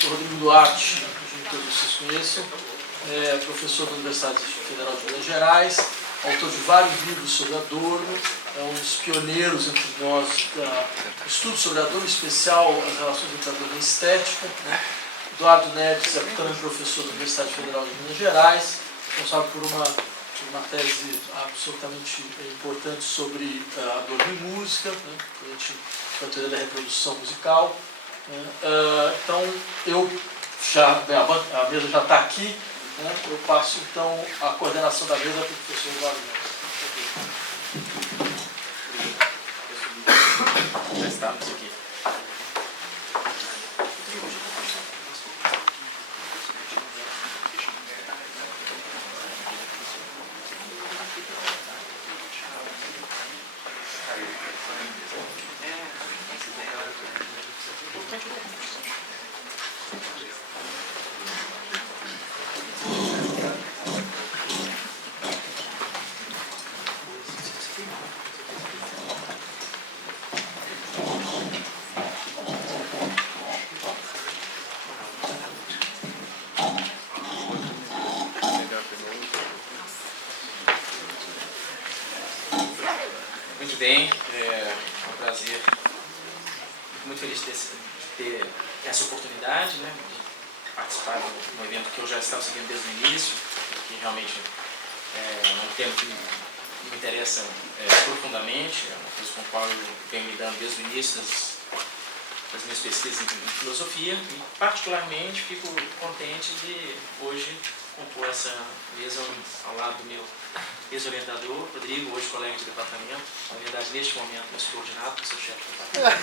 professor Rodrigo Duarte, que todos vocês conheçam, é professor da Universidade Federal de Minas Gerais, autor de vários livros sobre Adorno, é um dos pioneiros entre nós do estudo sobre Adorno, em especial as relações entre Adorno e estética. Né? Eduardo Neves é também professor da Universidade Federal de Minas Gerais, responsável por uma tese absolutamente importante sobre Adorno e música, né? A teoria da reprodução musical. Então, a mesa já está aqui, né? Eu passo então a coordenação da mesa para o professor Eduardo Neves. Já estamos aqui. Muito bem, é um prazer, fico muito feliz de ter essa oportunidade, né, de participar de um evento que eu já estava seguindo desde o início, que realmente é um tema que me interessa profundamente, é uma coisa com a qual eu venho lidando desde o início das minhas pesquisas em filosofia, e particularmente fico contente de hoje compor essa mesa ao lado do meu ex-orientador, Rodrigo, hoje colega de departamento, na verdade neste momento meu subordinado, que sou chefe do departamento.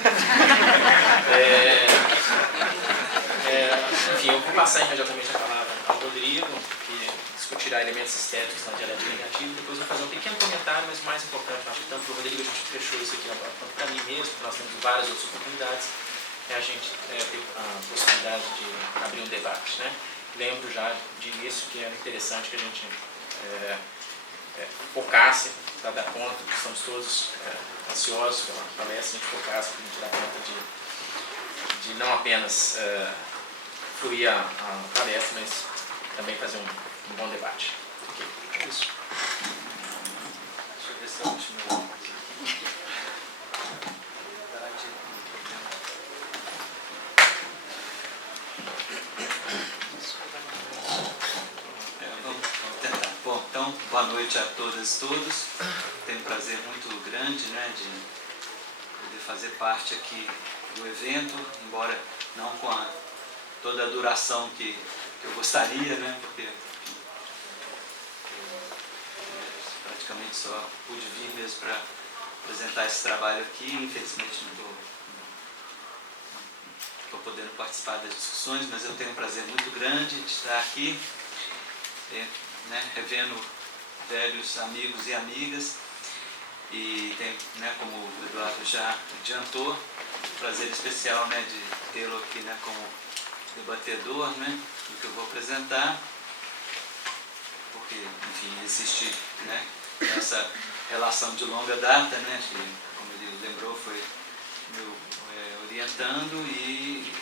Enfim, eu vou passar imediatamente a palavra ao Rodrigo, que discutirá elementos estéticos na dialética negativa, depois eu vou fazer um pequeno comentário, mas o mais importante, acho que tanto para o Rodrigo a gente fechou isso aqui agora, quanto para mim mesmo, porque nós temos várias outras oportunidades, a gente ter a possibilidade de abrir um debate, né? Lembro já de início que era interessante que a gente focasse, para dar conta, que estamos todos ansiosos pela palestra, a gente focasse para a gente dar conta de não apenas fluir a palestra, mas também fazer um bom debate. Okay. É isso. Deixa eu ver se eu continuo. Então, boa noite a todas e todos. Tenho um prazer muito grande, né, de poder fazer parte aqui do evento, embora não com toda a duração que eu gostaria, né, porque praticamente só pude vir mesmo para apresentar esse trabalho aqui. Infelizmente não estou podendo participar das discussões, mas eu tenho um prazer muito grande de estar aqui, né, revendo velhos amigos e amigas, e tem, né, como o Eduardo já adiantou, um prazer especial, né, de tê-lo aqui, né, como debatedor, né, do que eu vou apresentar, porque, enfim, existe, né, essa relação de longa data, né, que, como ele lembrou, foi meu orientando e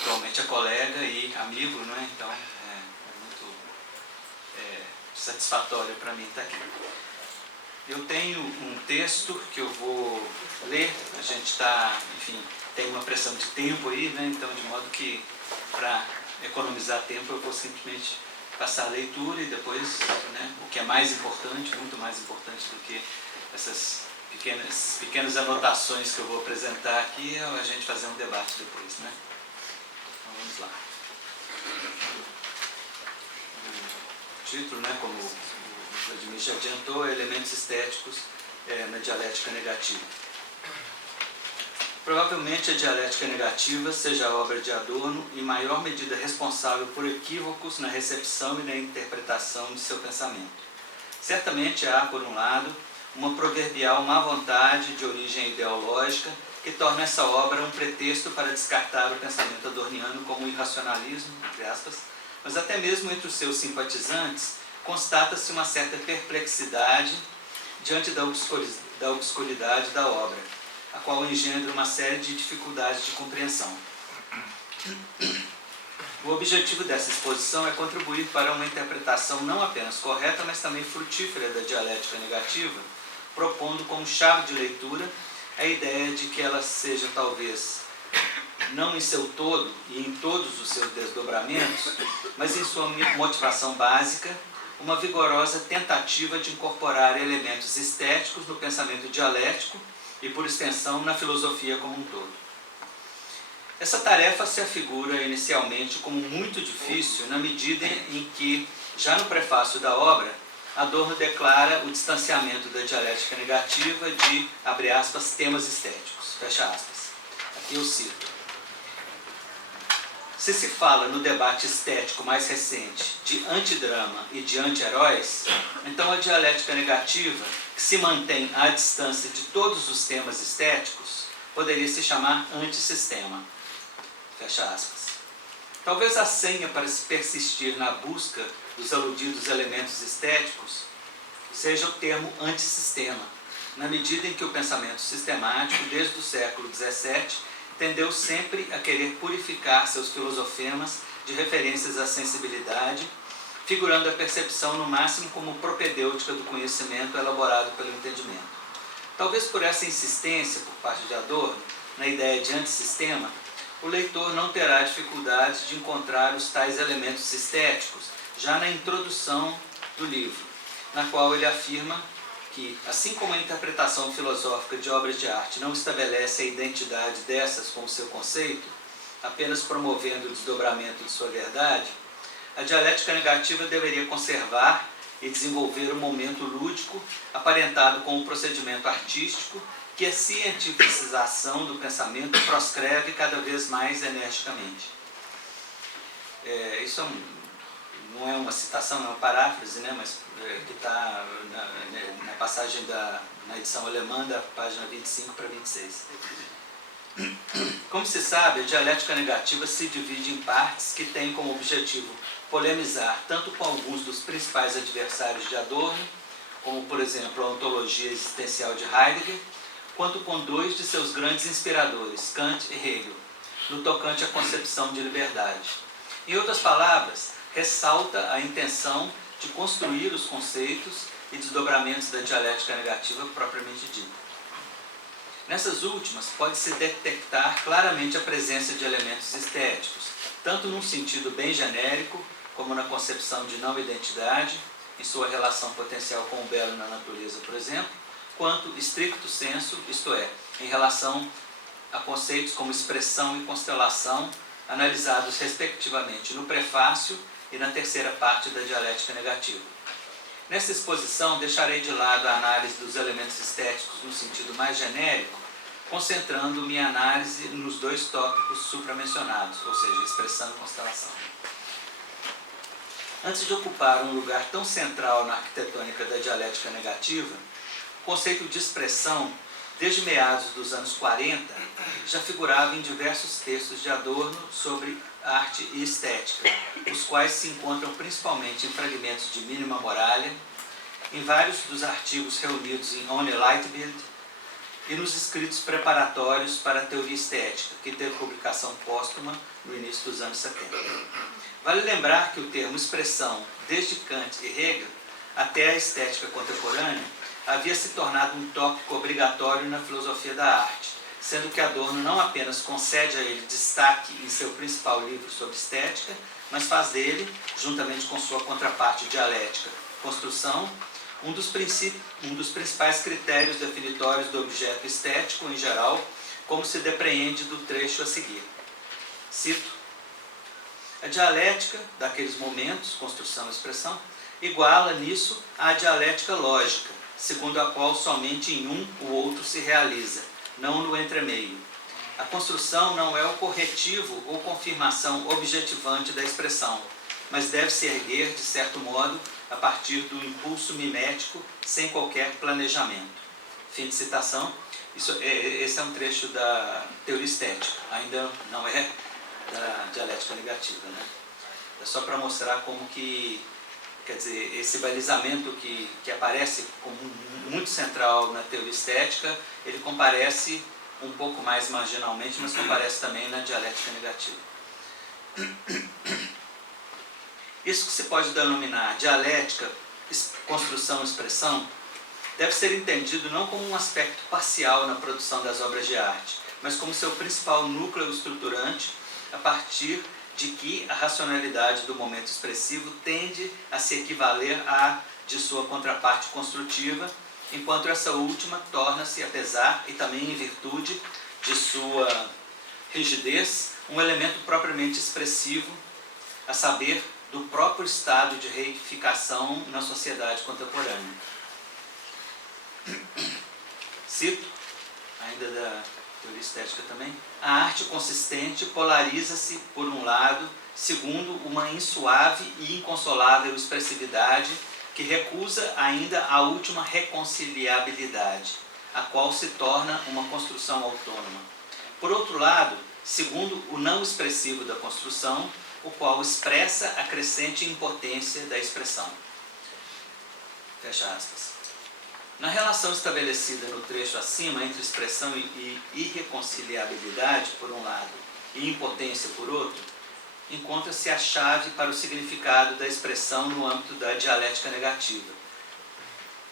atualmente é colega e amigo, né, então satisfatório para mim estar aqui. Eu tenho um texto que eu vou ler, a gente está, enfim, tem uma pressão de tempo aí, né? Então, de modo que, para economizar tempo, eu vou simplesmente passar a leitura e depois, né, o que é mais importante, muito mais importante do que essas pequenas anotações que eu vou apresentar aqui, é a gente fazer um debate depois, né? Então, vamos lá. Título, né, como o Vladimir já adiantou, elementos estéticos na dialética negativa. Provavelmente a dialética negativa seja a obra de Adorno em maior medida responsável por equívocos na recepção e na interpretação de seu pensamento. Certamente há, por um lado, uma proverbial má-vontade de origem ideológica que torna essa obra um pretexto para descartar o pensamento adorniano como irracionalismo, entre aspas, mas até mesmo entre os seus simpatizantes constata-se uma certa perplexidade diante da obscuridade da obra, a qual engendra uma série de dificuldades de compreensão. O objetivo dessa exposição é contribuir para uma interpretação não apenas correta, mas também frutífera da dialética negativa, propondo como chave de leitura a ideia de que ela seja talvez não em seu todo e em todos os seus desdobramentos, mas em sua motivação básica, uma vigorosa tentativa de incorporar elementos estéticos no pensamento dialético e, por extensão, na filosofia como um todo. Essa tarefa se afigura inicialmente como muito difícil na medida em que, já no prefácio da obra, Adorno declara o distanciamento da dialética negativa de, abre aspas, temas estéticos, fecha aspas. Aqui eu cito. Se se fala no debate estético mais recente de antidrama e de anti-heróis, então a dialética negativa, que se mantém à distância de todos os temas estéticos, poderia se chamar antissistema. Fecha aspas. Talvez a senha para se persistir na busca dos aludidos elementos estéticos seja o termo antissistema, na medida em que o pensamento sistemático, desde o século XVII, tendeu sempre a querer purificar seus filosofemas de referências à sensibilidade, figurando a percepção no máximo como propedêutica do conhecimento elaborado pelo entendimento. Talvez por essa insistência por parte de Adorno na ideia de antissistema, o leitor não terá dificuldade de encontrar os tais elementos estéticos já na introdução do livro, na qual ele afirma que, assim como a interpretação filosófica de obras de arte não estabelece a identidade dessas com o seu conceito, apenas promovendo o desdobramento de sua verdade, a dialética negativa deveria conservar e desenvolver um momento lúdico aparentado com o procedimento artístico que a cientificização do pensamento proscreve cada vez mais energicamente. Isso não é uma citação, é uma paráfrase, né? Mas que está na passagem na edição alemã, da página 25 para 26. Como se sabe, a dialética negativa se divide em partes que têm como objetivo polemizar tanto com alguns dos principais adversários de Adorno, como, por exemplo, a ontologia existencial de Heidegger, quanto com dois de seus grandes inspiradores, Kant e Hegel, no tocante à concepção de liberdade. Em outras palavras, ressalta a intenção de construir os conceitos e desdobramentos da dialética negativa propriamente dita. Nessas últimas, pode-se detectar claramente a presença de elementos estéticos, tanto num sentido bem genérico, como na concepção de não-identidade, em sua relação potencial com o belo na natureza, por exemplo, quanto stricto sensu, isto é, em relação a conceitos como expressão e constelação, analisados respectivamente no prefácio e na terceira parte da dialética negativa. Nessa exposição, deixarei de lado a análise dos elementos estéticos no sentido mais genérico, concentrando minha análise nos dois tópicos supramencionados, ou seja, expressão e constelação. Antes de ocupar um lugar tão central na arquitetônica da dialética negativa, o conceito de expressão, desde meados dos anos 40, já figurava em diversos textos de Adorno sobre arte e estética, os quais se encontram principalmente em fragmentos de Minima Moralia, em vários dos artigos reunidos em Ohne Leitbild e nos escritos preparatórios para a teoria estética, que teve publicação póstuma no início dos anos 70. Vale lembrar que o termo expressão, desde Kant e Hegel até a estética contemporânea, havia se tornado um tópico obrigatório na filosofia da arte, sendo que Adorno não apenas concede a ele destaque em seu principal livro sobre estética, mas faz dele, juntamente com sua contraparte dialética, construção, um dos principais critérios definitórios do objeto estético em geral, como se depreende do trecho a seguir. Cito: a dialética daqueles momentos, construção e expressão, iguala nisso à dialética lógica, segundo a qual somente em um o outro se realiza, não no entremeio. A construção não é o corretivo ou confirmação objetivante da expressão, mas deve se erguer, de certo modo, a partir do impulso mimético, sem qualquer planejamento. Fim de citação. Esse é um trecho da teoria estética, ainda não é da dialética negativa, né? É só para mostrar como que, quer dizer, esse balizamento que aparece como muito central na teoria estética, ele comparece um pouco mais marginalmente, mas comparece também na dialética negativa. Isso que se pode denominar dialética, construção, expressão, deve ser entendido não como um aspecto parcial na produção das obras de arte, mas como seu principal núcleo estruturante, a partir de que a racionalidade do momento expressivo tende a se equivaler à de sua contraparte construtiva, enquanto essa última torna-se, apesar e também em virtude de sua rigidez, um elemento propriamente expressivo, a saber, do próprio estado de reificação na sociedade contemporânea. Cito, ainda da teoria estética também, a arte consistente polariza-se, por um lado, segundo uma insuave e inconsolável expressividade que recusa ainda a última reconciliabilidade, a qual se torna uma construção autônoma. Por outro lado, segundo o não expressivo da construção, o qual expressa a crescente impotência da expressão. Fecha aspas. Na relação estabelecida no trecho acima entre expressão e irreconciliabilidade, por um lado, e impotência, por outro, encontra-se a chave para o significado da expressão no âmbito da dialética negativa,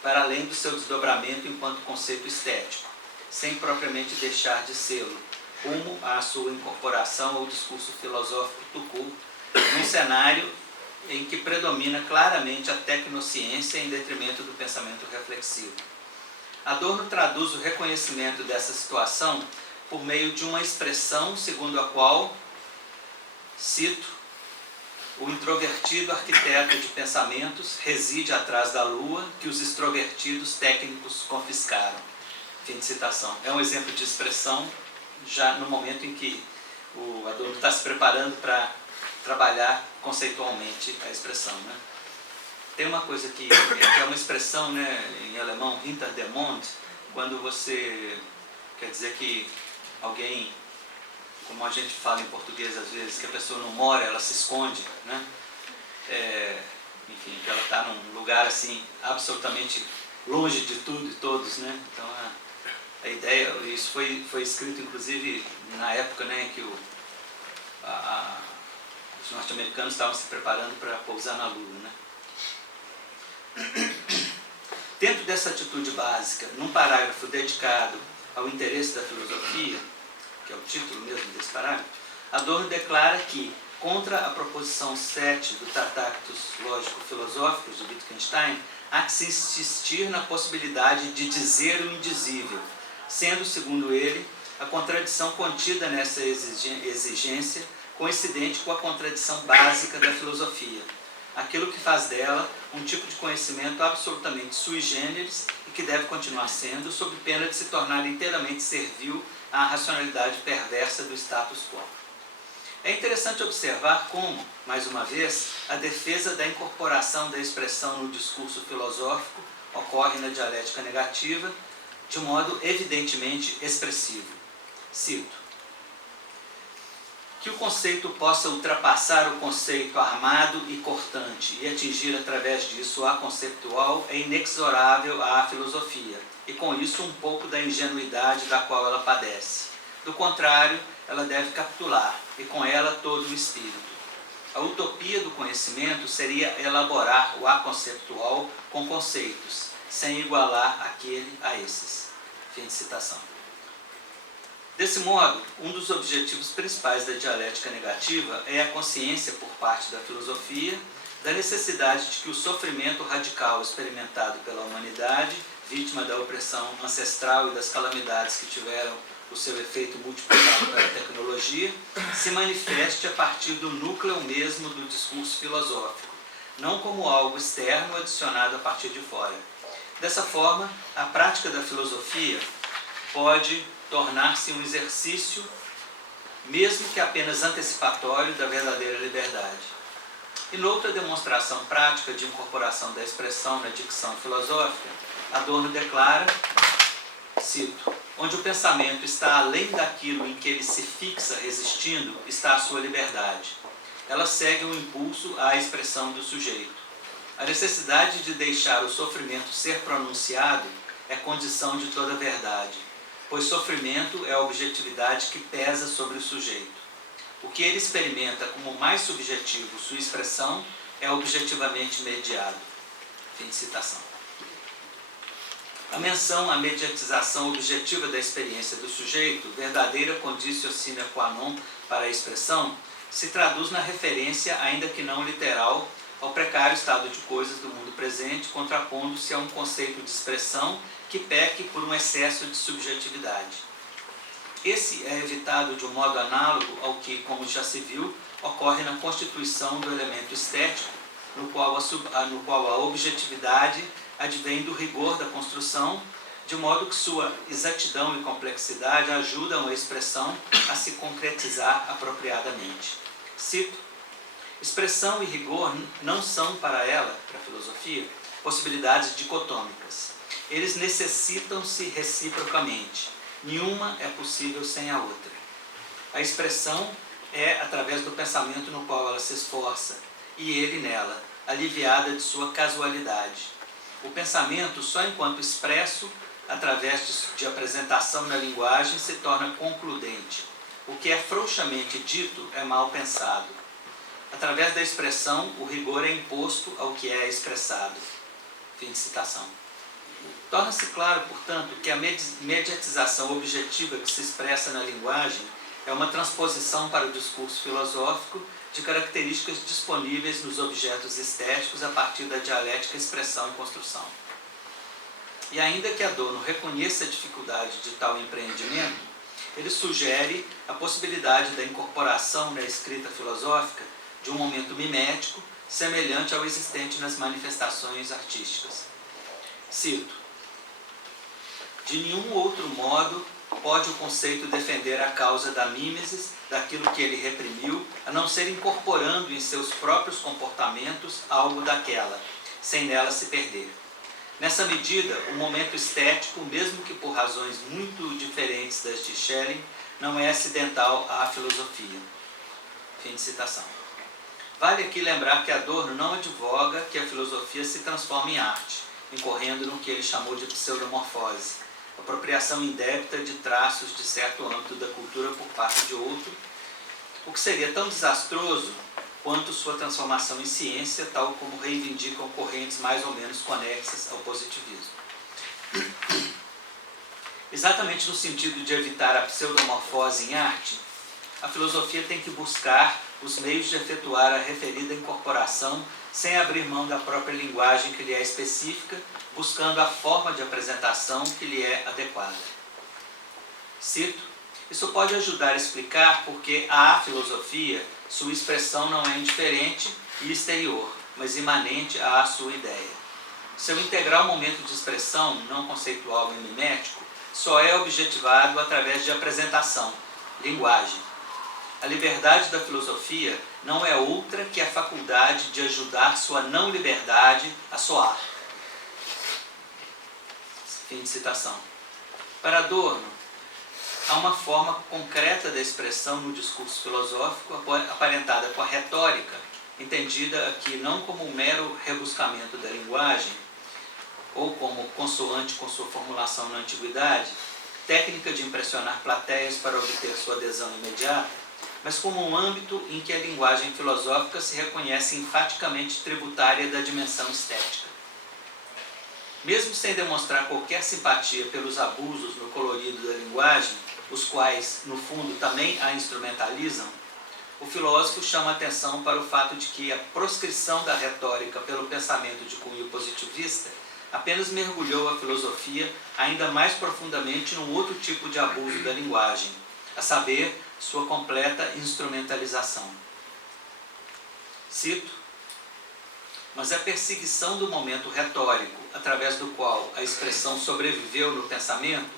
para além do seu desdobramento enquanto conceito estético, sem propriamente deixar de sê-lo, rumo à sua incorporação ao discurso filosófico tout court, num cenário em que predomina claramente a tecnociência em detrimento do pensamento reflexivo. Adorno traduz o reconhecimento dessa situação por meio de uma expressão segundo a qual, cito, o introvertido arquiteto de pensamentos reside atrás da lua que os extrovertidos técnicos confiscaram. Fim de citação. É um exemplo de expressão já no momento em que o Adorno está se preparando para trabalhar conceitualmente a expressão, né? Tem uma coisa que é uma expressão, né, em alemão, hinter der Mond, quando você quer dizer que alguém, como a gente fala em português às vezes, que a pessoa não mora, ela se esconde, né? Enfim, que ela está num lugar assim, absolutamente longe de tudo e todos, né? Então a ideia, isso foi escrito inclusive na época, né, que os norte-americanos estavam se preparando para pousar na Lua, né? Dentro dessa atitude básica, num parágrafo dedicado ao interesse da filosofia, que é o título mesmo desse parágrafo, Adorno declara que, contra a proposição 7 do Tractatus Lógico-Filosóficos de Wittgenstein, há que se insistir na possibilidade de dizer o indizível, sendo, segundo ele, a contradição contida nessa exigência coincidente com a contradição básica da filosofia, aquilo que faz dela um tipo de conhecimento absolutamente sui generis e que deve continuar sendo, sob pena de se tornar inteiramente servil à racionalidade perversa do status quo. É interessante observar como, mais uma vez, a defesa da incorporação da expressão no discurso filosófico ocorre na dialética negativa de modo evidentemente expressivo. Cito: que o conceito possa ultrapassar o conceito armado e cortante e atingir através disso a conceptual é inexorável à filosofia, e com isso um pouco da ingenuidade da qual ela padece. Do contrário, ela deve capitular, e com ela todo o espírito. A utopia do conhecimento seria elaborar o aconceptual com conceitos, sem igualar aquele a esses. Fim de citação. Desse modo, um dos objetivos principais da dialética negativa é a consciência por parte da filosofia da necessidade de que o sofrimento radical experimentado pela humanidade, vítima da opressão ancestral e das calamidades que tiveram o seu efeito multiplicado pela tecnologia, se manifeste a partir do núcleo mesmo do discurso filosófico, não como algo externo adicionado a partir de fora. Dessa forma, a prática da filosofia pode tornar-se um exercício, mesmo que apenas antecipatório, da verdadeira liberdade. E noutra demonstração prática de incorporação da expressão na dicção filosófica, Adorno declara, cito, onde o pensamento está além daquilo em que ele se fixa resistindo, está a sua liberdade. Ela segue o impulso à expressão do sujeito. A necessidade de deixar o sofrimento ser pronunciado é condição de toda verdade, pois sofrimento é a objetividade que pesa sobre o sujeito. O que ele experimenta como mais subjetivo sua expressão é objetivamente mediado. Fim de citação. A menção à mediatização objetiva da experiência do sujeito, verdadeira conditio sine qua non para a expressão, se traduz na referência, ainda que não literal, ao precário estado de coisas do mundo presente, contrapondo-se a um conceito de expressão que peque por um excesso de subjetividade. Esse é evitado de um modo análogo ao que, como já se viu, ocorre na constituição do elemento estético, no qual a objetividade advém do rigor da construção, de modo que sua exatidão e complexidade ajudam a expressão a se concretizar apropriadamente. Cito: expressão e rigor não são para ela, para a filosofia, possibilidades dicotômicas. Eles necessitam-se reciprocamente. Nenhuma é possível sem a outra. A expressão é através do pensamento no qual ela se esforça, e ele nela, aliviada de sua casualidade. O pensamento, só enquanto expresso, através de apresentação na linguagem, se torna concludente. O que é frouxamente dito é mal pensado. Através da expressão, o rigor é imposto ao que é expressado. Fim de citação. Torna-se claro, portanto, que a mediatização objetiva que se expressa na linguagem é uma transposição para o discurso filosófico de características disponíveis nos objetos estéticos a partir da dialética expressão e construção. E ainda que Adorno reconheça a dificuldade de tal empreendimento, ele sugere a possibilidade da incorporação na escrita filosófica de um momento mimético semelhante ao existente nas manifestações artísticas. Cito: de nenhum outro modo pode o conceito defender a causa da mimesis, daquilo que ele reprimiu, a não ser incorporando em seus próprios comportamentos algo daquela, sem nela se perder. Nessa medida, o momento estético, mesmo que por razões muito diferentes das de Schelling, não é acidental à filosofia. Fim de citação. Vale aqui lembrar que Adorno não advoga que a filosofia se transforme em arte, incorrendo no que ele chamou de pseudomorfose, apropriação indébita de traços de certo âmbito da cultura por parte de outro, o que seria tão desastroso quanto sua transformação em ciência, tal como reivindicam correntes mais ou menos conexas ao positivismo. Exatamente no sentido de evitar a pseudomorfose em arte, a filosofia tem que buscar os meios de efetuar a referida incorporação sem abrir mão da própria linguagem que lhe é específica, buscando a forma de apresentação que lhe é adequada. Cito: isso pode ajudar a explicar porque à filosofia sua expressão não é indiferente e exterior, mas imanente à sua ideia. Seu integral momento de expressão, não conceitual e mimético, só é objetivado através de apresentação, linguagem. A liberdade da filosofia não é outra que a faculdade de ajudar sua não liberdade a soar. Fim de citação. Para Adorno, há uma forma concreta da expressão no discurso filosófico aparentada com a retórica, entendida aqui não como um mero rebuscamento da linguagem, ou como consoante com sua formulação na antiguidade, técnica de impressionar plateias para obter sua adesão imediata, mas como um âmbito em que a linguagem filosófica se reconhece enfaticamente tributária da dimensão estética. Mesmo sem demonstrar qualquer simpatia pelos abusos no colorido da linguagem, os quais, no fundo, também a instrumentalizam, o filósofo chama a atenção para o fato de que a proscrição da retórica pelo pensamento de cunho positivista apenas mergulhou a filosofia ainda mais profundamente num outro tipo de abuso da linguagem, a saber, sua completa instrumentalização. Cito: mas a perseguição do momento retórico, através do qual a expressão sobreviveu no pensamento,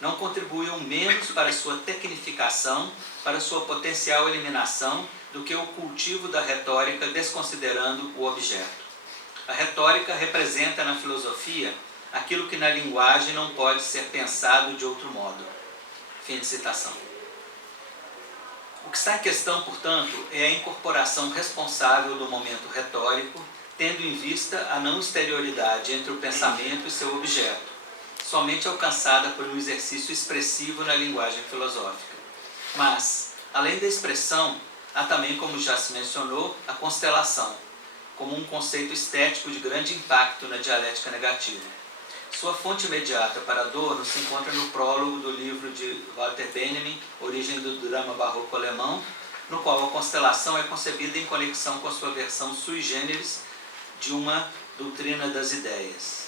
não contribuiu menos para sua tecnificação, para sua potencial eliminação, do que o cultivo da retórica desconsiderando o objeto. A retórica representa na filosofia aquilo que na linguagem não pode ser pensado de outro modo. Fim de citação. O que está em questão, portanto, é a incorporação responsável do momento retórico, tendo em vista a não exterioridade entre o pensamento e seu objeto, somente alcançada por um exercício expressivo na linguagem filosófica. Mas, Além da expressão, há também, como já se mencionou, a constelação, como um conceito estético de grande impacto na dialética negativa. Sua fonte imediata para Adorno se encontra no prólogo do livro de Walter Benjamin, Origem do Drama Barroco Alemão, no qual a constelação é concebida em conexão com a sua versão sui generis de uma doutrina das ideias.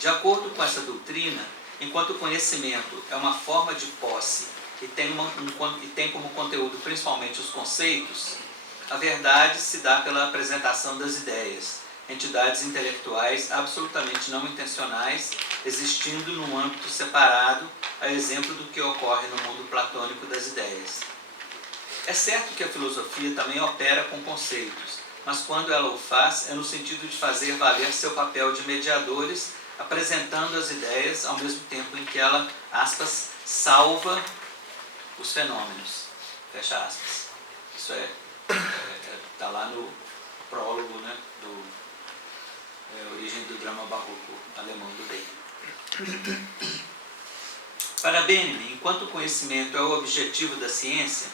De acordo com essa doutrina, enquanto o conhecimento é uma forma de posse e tem como conteúdo principalmente os conceitos, a verdade se dá pela apresentação das ideias, entidades intelectuais absolutamente não intencionais, existindo num âmbito separado, a exemplo do que ocorre no mundo platônico das ideias. É certo que a filosofia também opera com conceitos, mas quando ela o faz, é no sentido de fazer valer seu papel de mediadores, apresentando as ideias ao mesmo tempo em que ela, aspas, salva os fenômenos, fecha aspas. Isso está lá no prólogo, né, do Origem do Drama Barroco Alemão do Benjamin. Para Benjamin, enquanto o conhecimento é o objetivo da ciência,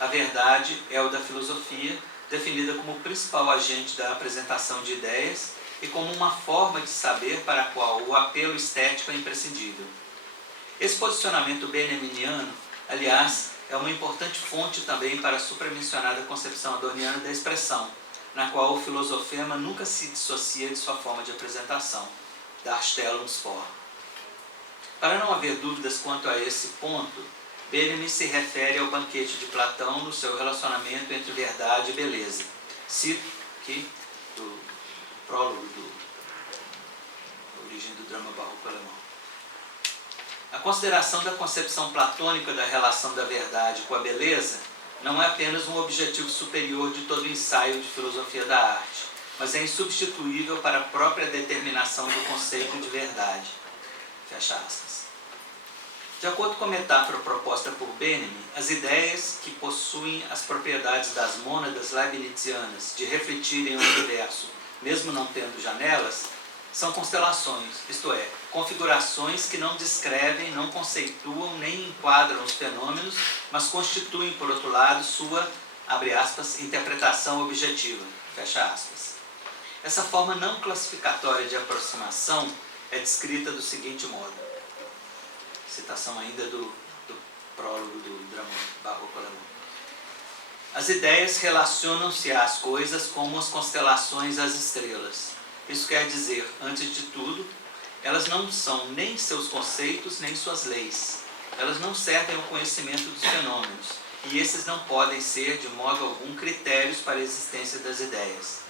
a verdade é o da filosofia, definida como o principal agente da apresentação de ideias e como uma forma de saber para a qual o apelo estético é imprescindível. Esse posicionamento benjaminiano, aliás, é uma importante fonte também para a supramencionada concepção adorniana da expressão, na qual o filosofema nunca se dissocia de sua forma de apresentação, Darstellungsform. Para não haver dúvidas quanto a esse ponto, Benjamin se refere ao banquete de Platão no seu relacionamento entre verdade e beleza. Cito aqui do prólogo do Origem do Drama Barroco Alemão. A consideração da concepção platônica da relação da verdade com a beleza não é apenas um objetivo superior de todo ensaio de filosofia da arte, mas é insubstituível para a própria determinação do conceito de verdade. Fecha aspas. De acordo com a metáfora proposta por Benjamin, as ideias que possuem as propriedades das mônadas leibnizianas de refletirem o universo, mesmo não tendo janelas, são constelações, isto é, configurações que não descrevem, não conceituam nem enquadram os fenômenos, mas constituem, por outro lado, sua, abre aspas, interpretação objetiva, fecha aspas. Essa forma não classificatória de aproximação é descrita do seguinte modo, citação ainda do prólogo do Drama Barroco Alemão. As ideias relacionam-se às coisas como as constelações às estrelas. Isso quer dizer, antes de tudo, elas não são nem seus conceitos, nem suas leis. Elas não servem ao conhecimento dos fenômenos, e esses não podem ser, de modo algum, critérios para a existência das ideias.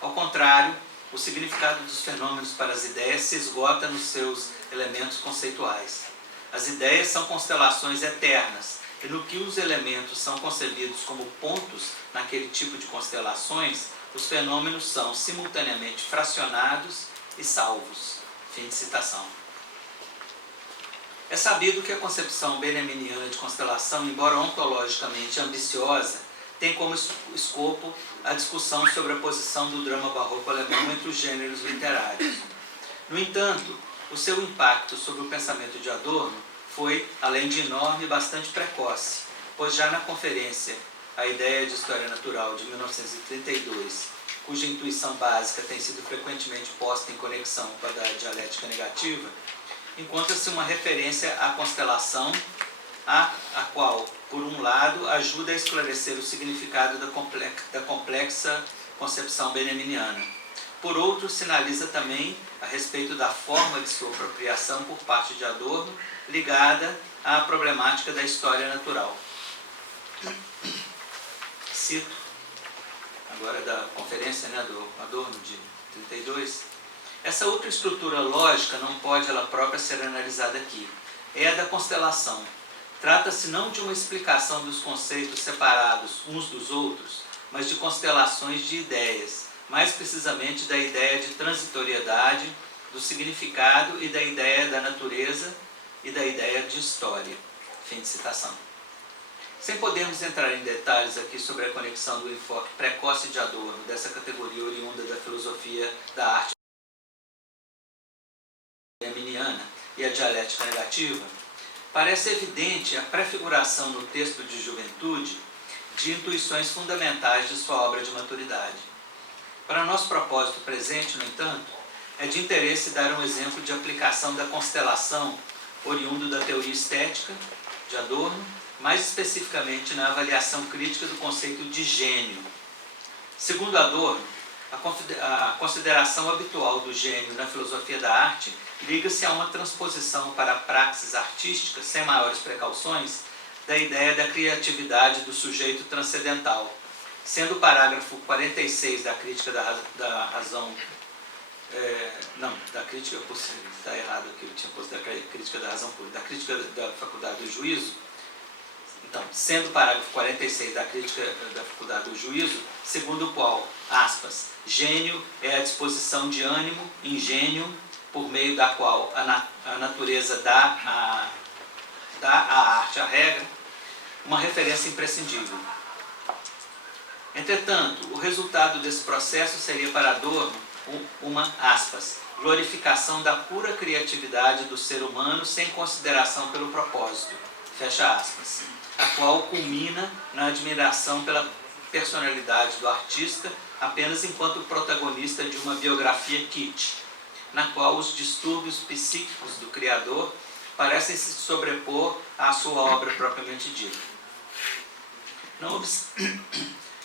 Ao contrário, o significado dos fenômenos para as ideias se esgota nos seus elementos conceituais. As ideias são constelações eternas, e no que os elementos são concebidos como pontos naquele tipo de constelações, os fenômenos são simultaneamente fracionados e salvos. Fim de citação. É sabido que a concepção benjaminiana de constelação, embora ontologicamente ambiciosa, tem como escopo a discussão sobre a posição do drama barroco alemão entre os gêneros literários. No entanto, o seu impacto sobre o pensamento de Adorno foi, além de enorme, bastante precoce, pois já na conferência A Ideia de História Natural de 1932, cuja intuição básica tem sido frequentemente posta em conexão com a da dialética negativa, encontra-se uma referência à constelação, a qual, por um lado, ajuda a esclarecer o significado da complexa concepção benjaminiana. Por outro, sinaliza também a respeito da forma de sua apropriação por parte de Adorno, ligada à problemática da história natural. Cito, agora da conferência, né, do Adorno de 32, essa outra estrutura lógica não pode ela própria ser analisada aqui. É a da constelação. Trata-se não de uma explicação dos conceitos separados uns dos outros, mas de constelações de ideias, mais precisamente da ideia de transitoriedade, do significado e da ideia da natureza e da ideia de história. Fim de citação. Sem podermos entrar em detalhes aqui sobre a conexão do enfoque precoce de Adorno, dessa categoria oriunda da filosofia da arte benjaminiana e a dialética negativa, parece evidente a prefiguração no texto de Juventude de intuições fundamentais de sua obra de maturidade. Para nosso propósito presente, no entanto, é de interesse dar um exemplo de aplicação da constelação oriundo da teoria estética de Adorno, mais especificamente na avaliação crítica do conceito de gênio. Segundo Adorno, a consideração habitual do gênio na filosofia da arte liga-se a uma transposição para praxis artísticas, sem maiores precauções, da ideia da criatividade do sujeito transcendental, sendo o parágrafo 46 da crítica da razão, da crítica possível, está errado aqui, eu tinha posto da crítica da razão pura, da crítica da faculdade do juízo. Então, sendo o parágrafo 46 da crítica da faculdade do juízo, segundo o qual, aspas, gênio é a disposição de ânimo, ingênio, por meio da qual a natureza dá à arte a regra, uma referência imprescindível. Entretanto, o resultado desse processo seria para Adorno uma, aspas, glorificação da pura criatividade do ser humano sem consideração pelo propósito, fecha aspas, a qual culmina na admiração pela personalidade do artista apenas enquanto protagonista de uma biografia kitsch, na qual os distúrbios psíquicos do criador parecem se sobrepor à sua obra propriamente dita.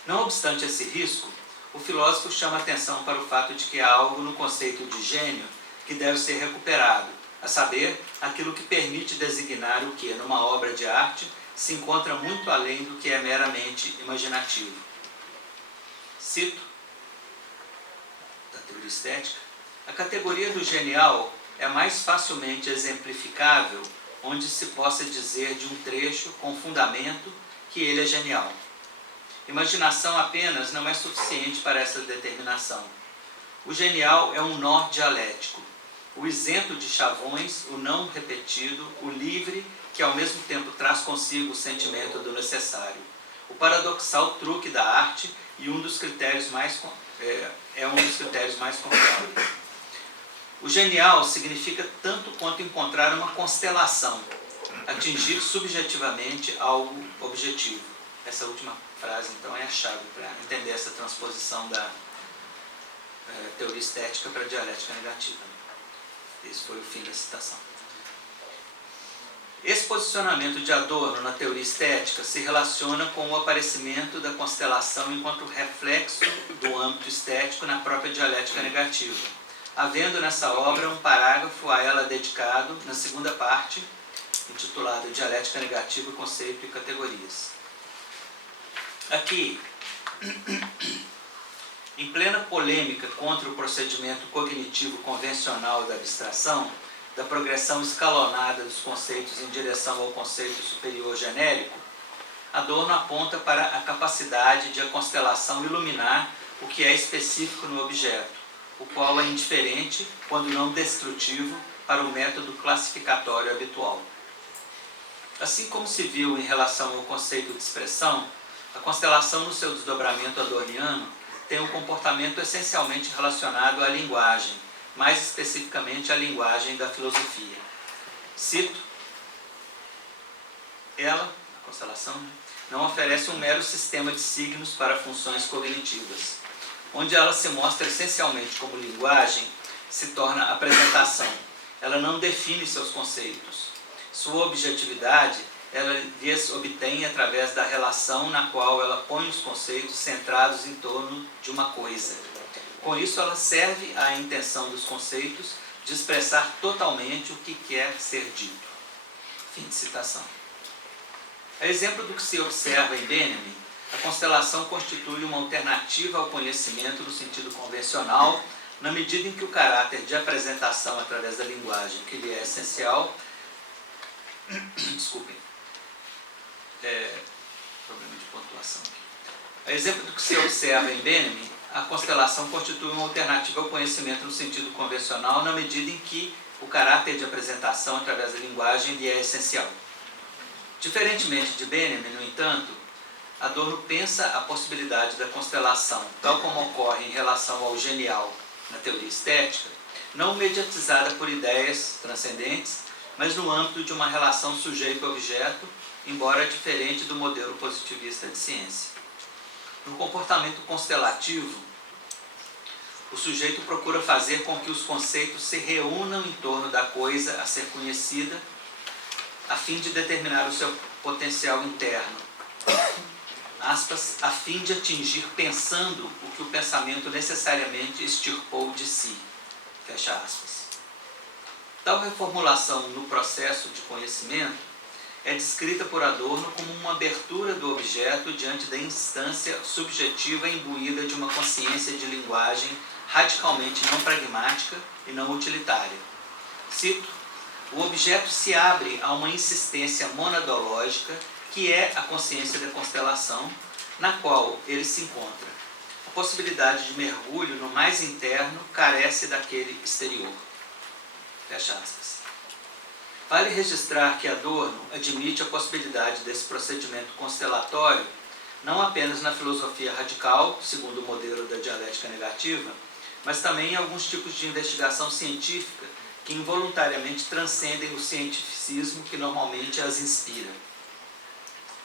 Não obstante esse risco, o filósofo chama atenção para o fato de que há algo no conceito de gênio que deve ser recuperado, a saber, aquilo que permite designar o que, numa obra de arte, se encontra muito além do que é meramente imaginativo. Cito, da teoria estética, a categoria do genial é mais facilmente exemplificável onde se possa dizer de um trecho com fundamento que ele é genial. Imaginação apenas não é suficiente para essa determinação. O genial é um nó dialético, o isento de chavões, o não repetido, o livre, que ao mesmo tempo traz consigo o sentimento do necessário. O paradoxal truque da arte e um dos critérios mais confiáveis. O genial significa tanto quanto encontrar uma constelação, atingir subjetivamente algo objetivo. Essa última frase, então, é a chave para entender essa transposição da teoria estética para a dialética negativa. Esse foi o fim da citação. Esse posicionamento de Adorno na teoria estética se relaciona com o aparecimento da constelação enquanto reflexo do âmbito estético na própria dialética negativa, havendo nessa obra um parágrafo a ela dedicado, na segunda parte, intitulada Dialética Negativa, Conceito e Categorias. Aqui, em plena polêmica contra o procedimento cognitivo convencional da abstração, da progressão escalonada dos conceitos em direção ao conceito superior genérico, Adorno aponta para a capacidade de a constelação iluminar o que é específico no objeto, o qual é indiferente, quando não destrutivo, para o método classificatório habitual. Assim como se viu em relação ao conceito de expressão, a constelação no seu desdobramento adorniano tem um comportamento essencialmente relacionado à linguagem, mais especificamente à linguagem da filosofia. Cito, ela, a constelação, não oferece um mero sistema de signos para funções cognitivas. Onde ela se mostra essencialmente como linguagem, se torna apresentação. Ela não define seus conceitos. Sua objetividade, ela lhes obtém através da relação na qual ela põe os conceitos centrados em torno de uma coisa. Com isso, ela serve à intenção dos conceitos de expressar totalmente o que quer ser dito. Fim de citação. A exemplo do que se observa em Benjamin, a constelação constitui uma alternativa ao conhecimento no sentido convencional, na medida em que o caráter de apresentação através da linguagem, que lhe é essencial, problema de pontuação aqui. A exemplo do que se observa em Benjamin, a constelação constitui uma alternativa ao conhecimento no sentido convencional, na medida em que o caráter de apresentação através da linguagem lhe é essencial. Diferentemente de Benjamin, no entanto, Adorno pensa a possibilidade da constelação, tal como ocorre em relação ao genial na teoria estética, não mediatizada por ideias transcendentes, mas no âmbito de uma relação sujeito-objeto, embora diferente do modelo positivista de ciência. No comportamento constelativo, o sujeito procura fazer com que os conceitos se reúnam em torno da coisa a ser conhecida, a fim de determinar o seu potencial interno, aspas, a fim de atingir pensando o que o pensamento necessariamente extirpou de si, fecha aspas. Tal reformulação no processo de conhecimento é descrita por Adorno como uma abertura do objeto diante da instância subjetiva imbuída de uma consciência de linguagem radicalmente não pragmática e não utilitária. Cito, o objeto se abre a uma insistência monadológica que é a consciência da constelação, na qual ele se encontra. A possibilidade de mergulho no mais interno carece daquele exterior. Fecha aspas. Vale registrar que Adorno admite a possibilidade desse procedimento constelatório não apenas na filosofia radical, segundo o modelo da dialética negativa, mas também em alguns tipos de investigação científica que involuntariamente transcendem o cientificismo que normalmente as inspira.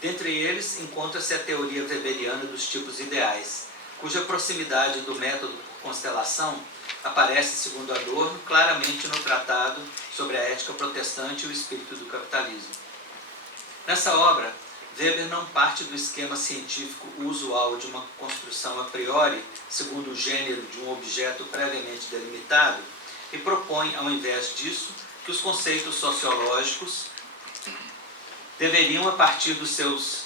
Dentre eles, encontra-se a teoria weberiana dos tipos ideais, cuja proximidade do método por constelação aparece, segundo Adorno, claramente no Tratado sobre a Ética Protestante e o Espírito do Capitalismo. Nessa obra, Weber não parte do esquema científico usual de uma construção a priori, segundo o gênero de um objeto previamente delimitado, e propõe, ao invés disso, que os conceitos sociológicos deveriam, a partir dos seus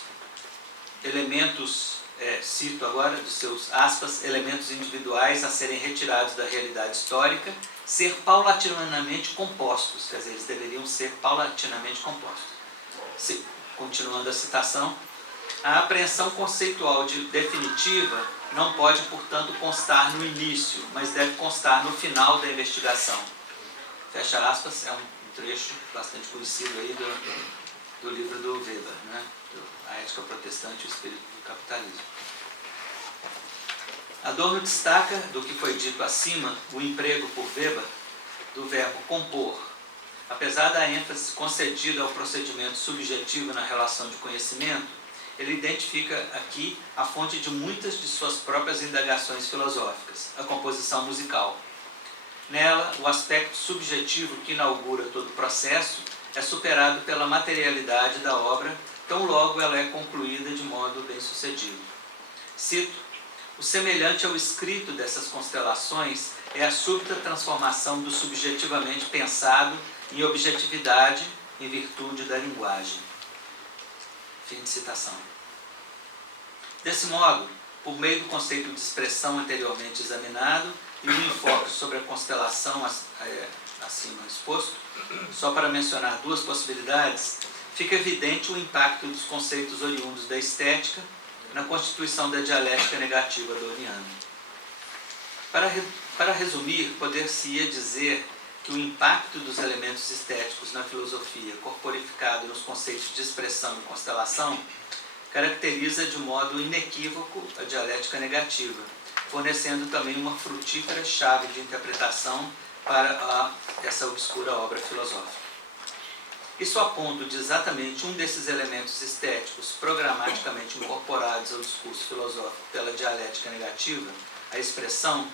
elementos, cito agora, dos seus, aspas, elementos individuais a serem retirados da realidade histórica, ser paulatinamente compostos, quer dizer, eles deveriam ser paulatinamente compostos. Continuando a citação, a apreensão conceitual definitiva não pode, portanto, constar no início, mas deve constar no final da investigação. Fecha aspas, é um trecho bastante conhecido aí do livro do Weber, né? A Ética Protestante e o Espírito do Capitalismo. Adorno destaca, do que foi dito acima, o emprego por Weber do verbo compor. Apesar da ênfase concedida ao procedimento subjetivo na relação de conhecimento, ele identifica aqui a fonte de muitas de suas próprias indagações filosóficas, a composição musical. Nela, o aspecto subjetivo que inaugura todo o processo é superado pela materialidade da obra, tão logo ela é concluída de modo bem-sucedido. Cito, o semelhante ao escrito dessas constelações é a súbita transformação do subjetivamente pensado em objetividade em virtude da linguagem. Fim de citação. Desse modo, por meio do conceito de expressão anteriormente examinado e o enfoque sobre a constelação acima exposto, só para mencionar duas possibilidades, fica evidente o impacto dos conceitos oriundos da estética na constituição da dialética negativa adorniana. Para resumir, poder-se-ia dizer que o impacto dos elementos estéticos na filosofia, corporificado nos conceitos de expressão e constelação, caracteriza de modo inequívoco a dialética fornecendo também uma frutífera chave de interpretação para essa obscura obra filosófica. Isso a ponto de exatamente um desses elementos estéticos programaticamente incorporados ao discurso filosófico pela dialética negativa, a expressão,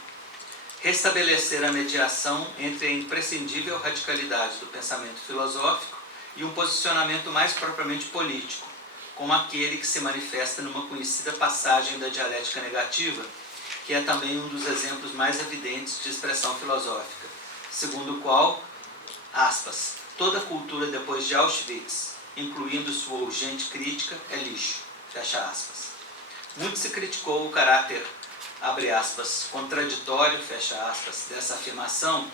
restabelecer a mediação entre a imprescindível radicalidade do pensamento filosófico e um posicionamento mais propriamente político, como aquele que se manifesta numa conhecida passagem da dialética negativa, que é também um dos exemplos mais evidentes de expressão filosófica, segundo o qual, aspas, toda cultura depois de Auschwitz, incluindo sua urgente crítica, é lixo, fecha aspas. Muito se criticou o caráter, abre aspas, contraditório, fecha aspas, dessa afirmação,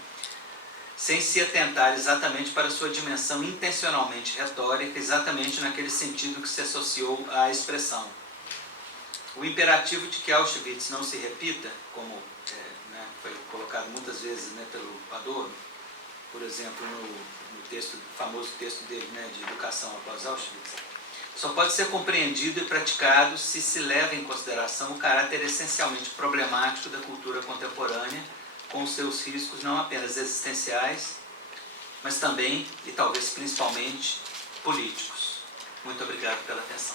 sem se atentar exatamente para sua dimensão intencionalmente retórica, exatamente naquele sentido que se associou à expressão. O imperativo de que Auschwitz não se repita, como foi colocado muitas vezes pelo Adorno, por exemplo, no texto, famoso texto dele, de Educação após Auschwitz, só pode ser compreendido e praticado se se leva em consideração o caráter essencialmente problemático da cultura contemporânea, com os seus riscos não apenas existenciais, mas também, e talvez principalmente, políticos. Muito obrigado pela atenção.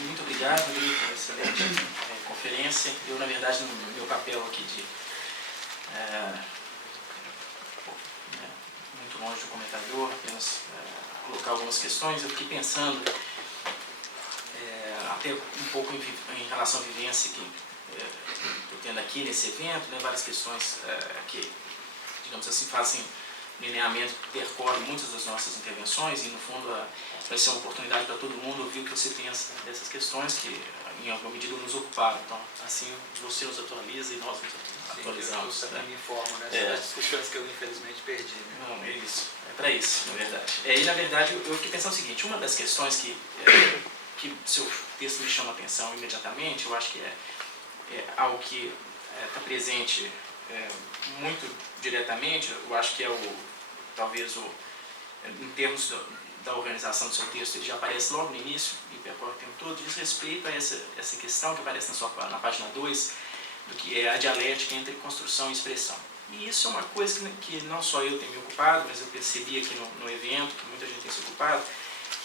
Muito obrigado pela excelente conferência. Eu, na verdade, no meu papel aqui de muito longe do comentador, apenas colocar algumas questões, eu fiquei pensando até um pouco em relação à vivência que estou tendo aqui nesse evento, né, várias questões que, digamos assim, fazem lineamento, percorrem muitas das nossas intervenções e, no fundo, vai ser uma oportunidade para todo mundo ouvir o que você pensa dessas questões que, em alguma medida, nos ocuparam. Então, assim, você nos atualiza e nós nos atualizamos. Eu também me informo nessas discussões que eu, infelizmente, perdi. Né? Não, é isso. É para isso, na verdade. E, na verdade, eu fiquei pensando o seguinte, uma das questões que seu texto me chama a atenção imediatamente, eu acho que é algo que está presente muito diretamente, eu acho que talvez em termos da organização do seu texto, ele já aparece logo no início e percorre o tempo todo, diz respeito a essa questão que aparece na página 2, do que é a dialética entre construção e expressão. E isso é uma coisa que não só eu tenho me ocupado, mas eu percebi aqui no evento, que muita gente tem se ocupado,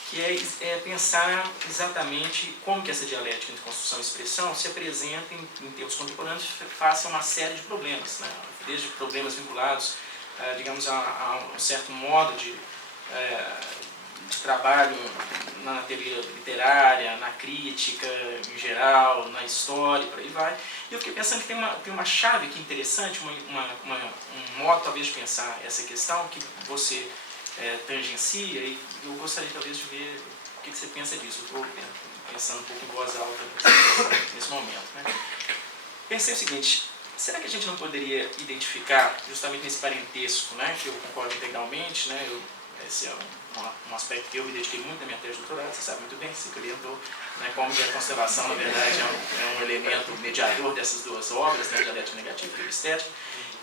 que é pensar exatamente como que essa dialética entre construção e expressão se apresenta em termos contemporâneos face a uma série de problemas, né? Desde problemas vinculados, digamos, a um certo modo de trabalho na teoria literária, na crítica em geral, na história, por aí vai. E eu fiquei pensando que tem uma chave aqui interessante, um modo talvez de pensar essa questão que você tangencia, e eu gostaria talvez de ver o que você pensa disso. Eu estou pensando um pouco em voz alta nesse momento. Né? Pensei o seguinte, será que a gente não poderia identificar, justamente nesse parentesco, né, que eu concordo integralmente, né, esse é um aspecto que eu me dediquei muito na minha tese de doutorado, você sabe muito bem, você orientou, né, como que a constelação, na verdade, é um elemento mediador dessas duas obras, né, dialética negativa e estética.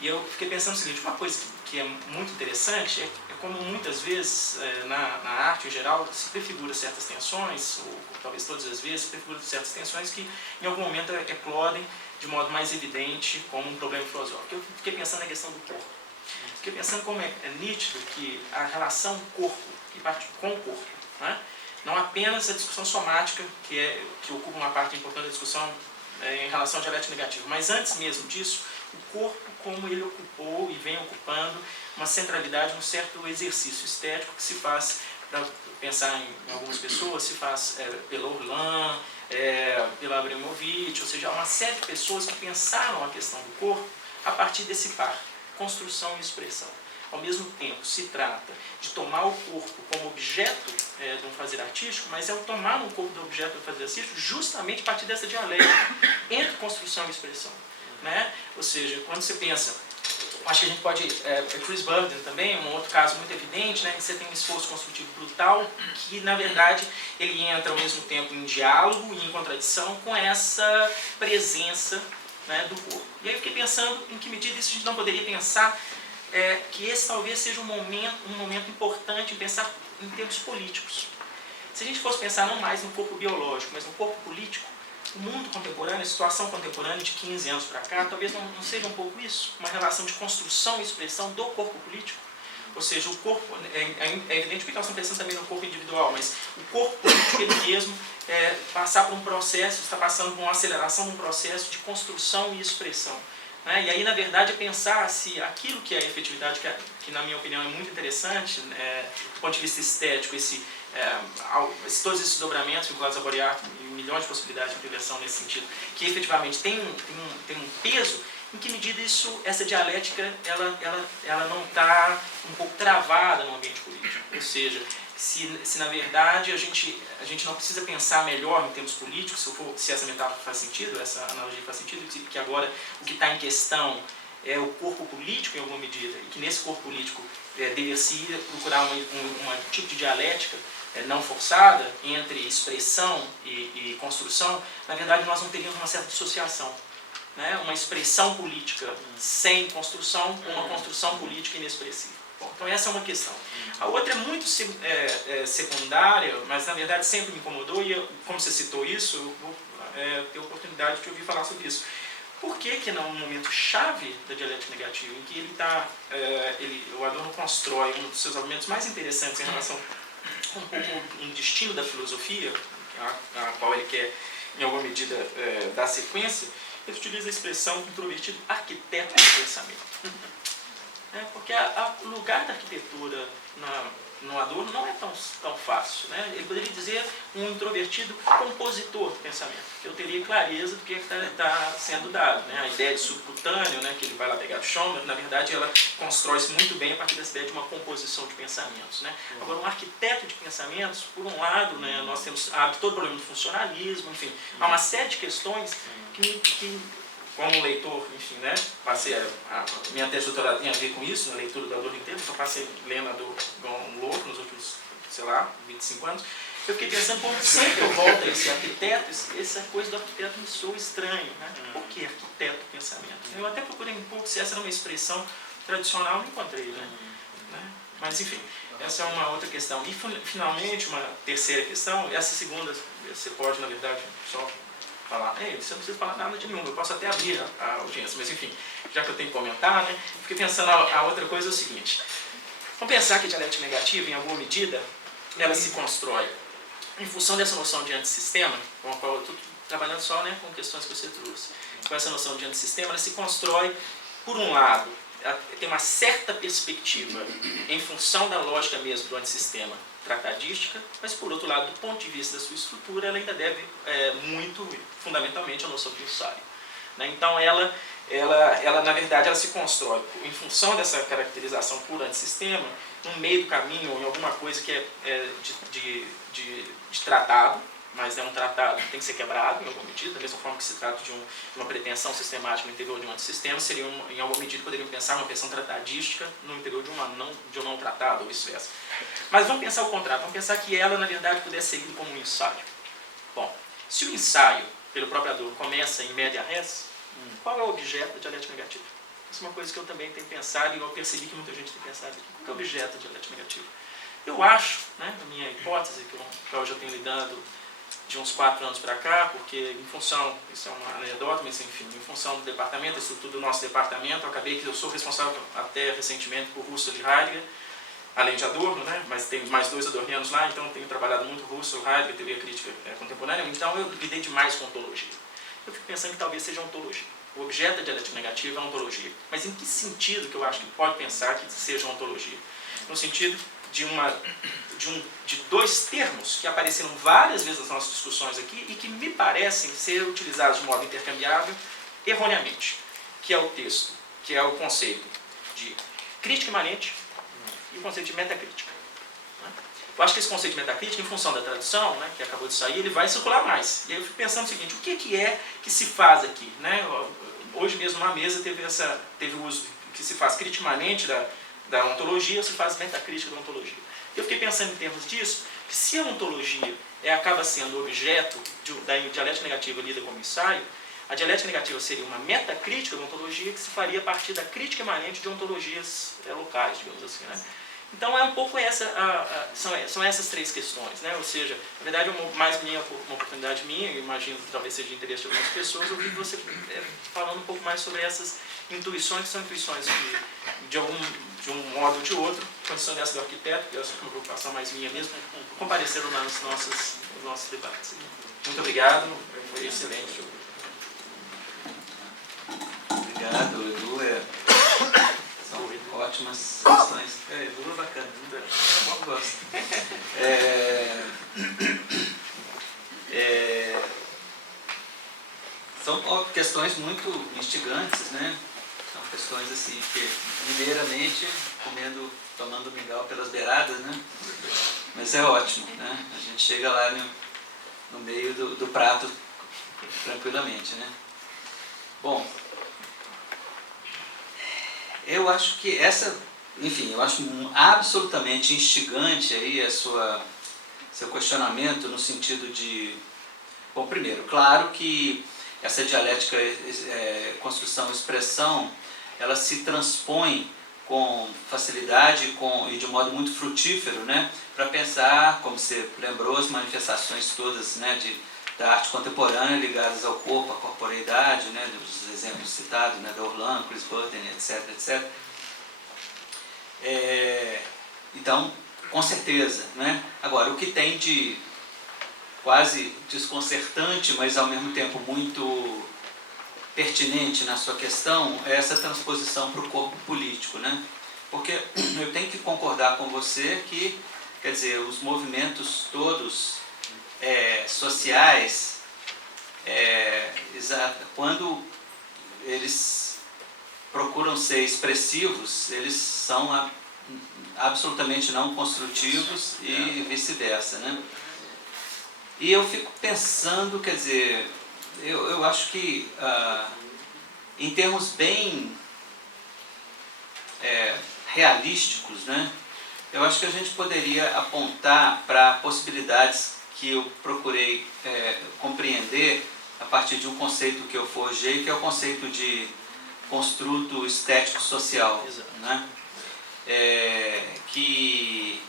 E eu fiquei pensando o seguinte, uma coisa que é muito interessante é como muitas vezes na arte em geral se prefigura certas tensões, ou talvez todas as vezes se prefigura certas tensões que em algum momento eclodem de modo mais evidente como um problema filosófico. Eu fiquei pensando na questão do corpo. Fiquei pensando como é nítido que a relação corpo e parte com o corpo, né? Não apenas a discussão somática, que ocupa uma parte importante da discussão em relação à dialética negativa, mas antes mesmo disso, o corpo como ele ocupou e vem ocupando uma centralidade, um certo exercício estético que se faz, para pensar em algumas pessoas, se faz pela Orlan, pela Abramovich, ou seja, uma série de pessoas que pensaram a questão do corpo a partir desse par, construção e expressão. Ao mesmo tempo, se trata de tomar o corpo como objeto de um fazer artístico, mas é o tomar o corpo do objeto do fazer artístico justamente a partir dessa dialética entre construção e expressão. Né? Ou seja, quando você pensa, acho que a gente pode, Chris Burden também, um outro caso muito evidente, né, que você tem um esforço construtivo brutal, que na verdade ele entra ao mesmo tempo em diálogo e em contradição com essa presença, né, do corpo. E aí eu fiquei pensando em que medida isso a gente não poderia pensar que esse talvez seja um momento importante em pensar em termos políticos. Se a gente fosse pensar não mais no corpo biológico, mas no corpo político, o mundo contemporâneo, a situação contemporânea de 15 anos para cá, talvez não seja um pouco isso, uma relação de construção e expressão do corpo político. Ou seja, o corpo, é evidente que nós estamos pensando também no corpo individual, mas o corpo político ele mesmo passar por um processo, está passando por uma aceleração de um processo de construção e expressão. Né? E aí, na verdade, é pensar se aquilo que é a efetividade, que na minha opinião é muito interessante, do ponto de vista estético, todos esses dobramentos vinculados a Baudrillard, milhões de possibilidades de intervenção nesse sentido, que efetivamente tem um peso, em que medida essa dialética ela não está um pouco travada no ambiente político. Ou seja, se na verdade a gente não precisa pensar melhor em termos políticos, se essa metáfora faz sentido, essa analogia faz sentido, que agora o que está em questão é o corpo político em alguma medida, e que nesse corpo político deveria-se procurar um tipo de dialética não forçada entre expressão e construção, na verdade nós não teríamos uma certa dissociação. Né? Uma expressão política sem construção ou uma construção política inexpressiva. Bom, então essa é uma questão. A outra é muito secundária, mas na verdade sempre me incomodou, e como você citou isso, eu vou ter a oportunidade de ouvir falar sobre isso. Por que num momento chave da dialética negativa, em que o Adorno constrói um dos seus argumentos mais interessantes em relação a um destino da filosofia, a qual ele quer, em alguma medida, dar sequência, ele utiliza a expressão introvertido arquiteto do pensamento. Porque o lugar da arquitetura no Adorno não é tão fácil. Né? Ele poderia dizer um introvertido compositor do pensamento, que eu teria clareza do que está sendo dado. Né? A ideia de subcutâneo, né, que ele vai lá pegar do Schomer, na verdade ela constrói-se muito bem a partir dessa ideia de uma composição de pensamentos. Né? Agora, um arquiteto de pensamentos, por um lado, né, nós temos todo o problema do funcionalismo, enfim, há uma série de questões que como leitor, enfim, né, passei minha tese de doutorado tem a ver com isso, na leitura do Adorno inteiro, então passei lendo Adorno igual um louco nos últimos, sei lá, 25 anos. Eu fiquei pensando, pô, sempre eu volto a esse arquiteto, essa coisa do arquiteto me soa estranho, né? Por que arquiteto do pensamento? Eu até procurei um pouco se essa era uma expressão tradicional, não encontrei, né? Mas, enfim, essa é uma outra questão. E, finalmente, uma terceira questão, essa segunda, você pode, na verdade, só falar, você não precisa falar nada de nenhum, eu posso até abrir a audiência, mas enfim, já que eu tenho que comentar, né, fiquei pensando, a outra coisa é o seguinte, vamos pensar que a dialética negativa, em alguma medida, ela se constrói em função dessa noção de antissistema, com a qual eu estou trabalhando só, né, com questões que você trouxe, com essa noção de antissistema, ela se constrói, por um lado, tem uma certa perspectiva em função da lógica mesmo do antissistema tratadística, mas por outro lado, do ponto de vista da sua estrutura, ela ainda deve muito, fundamentalmente, a noção de ensaio. Né? Então, ela, na verdade, ela se constrói em função dessa caracterização por antissistema, no meio do caminho, ou em alguma coisa que é de tratado, mas é um tratado que tem que ser quebrado em alguma medida, da mesma forma que se trata de uma pretensão sistemática no interior de um antissistema, seria, em alguma medida, poderiam pensar uma pensão tratadística no interior de um não tratado, ou vice-versa. Mas vamos pensar o contrário, vamos pensar que ela, na verdade, pudesse ser seguida como um ensaio. Bom, se o ensaio, pelo próprio Adorno, começa em media res, qual é o objeto da dialética negativa? Isso é uma coisa que eu também tenho pensado, e eu percebi que muita gente tem pensado aqui. Qual é o objeto da dialética negativa? Eu acho, né, na minha hipótese, que eu já tenho lidando de uns 4 anos para cá, porque em função, isso é uma anedota, mas enfim, em função do departamento, da estrutura do nosso departamento, eu acabei que eu sou responsável até recentemente por Husserl e Heidegger, além de Adorno, né, mas tem mais 2 adornianos lá, então eu tenho trabalhado muito Husserl, Heidegger, teoria crítica contemporânea, então eu lidei demais com ontologia. Eu fico pensando que talvez seja ontologia. O objeto da dialética negativa é a ontologia. Mas em que sentido que eu acho que pode pensar que seja ontologia? No sentido de 2 termos que apareceram várias vezes nas nossas discussões aqui e que me parecem ser utilizados de modo intercambiável erroneamente, que é o texto, que é o conceito de crítica imanente e o conceito de metacrítica. Eu acho que esse conceito de metacrítica, em função da tradução, né, que acabou de sair, ele vai circular mais. E aí eu fico pensando o seguinte, o que é que se faz aqui? Né? Hoje mesmo na mesa teve o uso que se faz crítica imanente da ontologia, ou se faz metacrítica da ontologia. Eu fiquei pensando em termos disso, que se a ontologia acaba sendo objeto da dialética negativa lida como ensaio, a dialética negativa seria uma metacrítica da ontologia que se faria a partir da crítica imanente de ontologias locais, digamos assim. Né? Então é um pouco são essas 3 questões, né? Ou seja, na verdade mais uma oportunidade minha, eu imagino que talvez seja de interesse de algumas pessoas, ouvir você falando um pouco mais sobre essas intuições, que são intuições que de um modo ou de outro, condição dessa do arquiteto, que é uma preocupação mais minha mesmo, compareceram nos nossos debates. Muito obrigado, foi excelente. Obrigado, Edu. São ótimas questões. Edu é bacana, eu gosto. São questões muito instigantes, né? São questões assim que, mineiramente, tomando mingau pelas beiradas, né? Mas é ótimo, né? A gente chega lá no meio do prato tranquilamente, né? Bom, eu acho que eu acho absolutamente instigante aí seu questionamento no sentido de, bom, primeiro, claro que essa dialética construção-expressão, ela se transpõe com facilidade e de modo muito frutífero, né, para pensar, como você lembrou, as manifestações todas, né, da arte contemporânea ligadas ao corpo, à corporeidade, né, dos exemplos citados, né, da Orlan, Chris Burton, etc, etc. Então, com certeza, né? Agora, o que tem de quase desconcertante, mas ao mesmo tempo muito pertinente na sua questão, é essa transposição para o corpo político, né? Porque eu tenho que concordar com você que, quer dizer, os movimentos todos sociais, quando eles procuram ser expressivos, eles são absolutamente não construtivos e vice-versa, né? E eu fico pensando, quer dizer, eu acho que em termos bem realísticos, né, eu acho que a gente poderia apontar para possibilidades que eu procurei compreender a partir de um conceito que eu forjei, que é o conceito de construto estético social, né? Que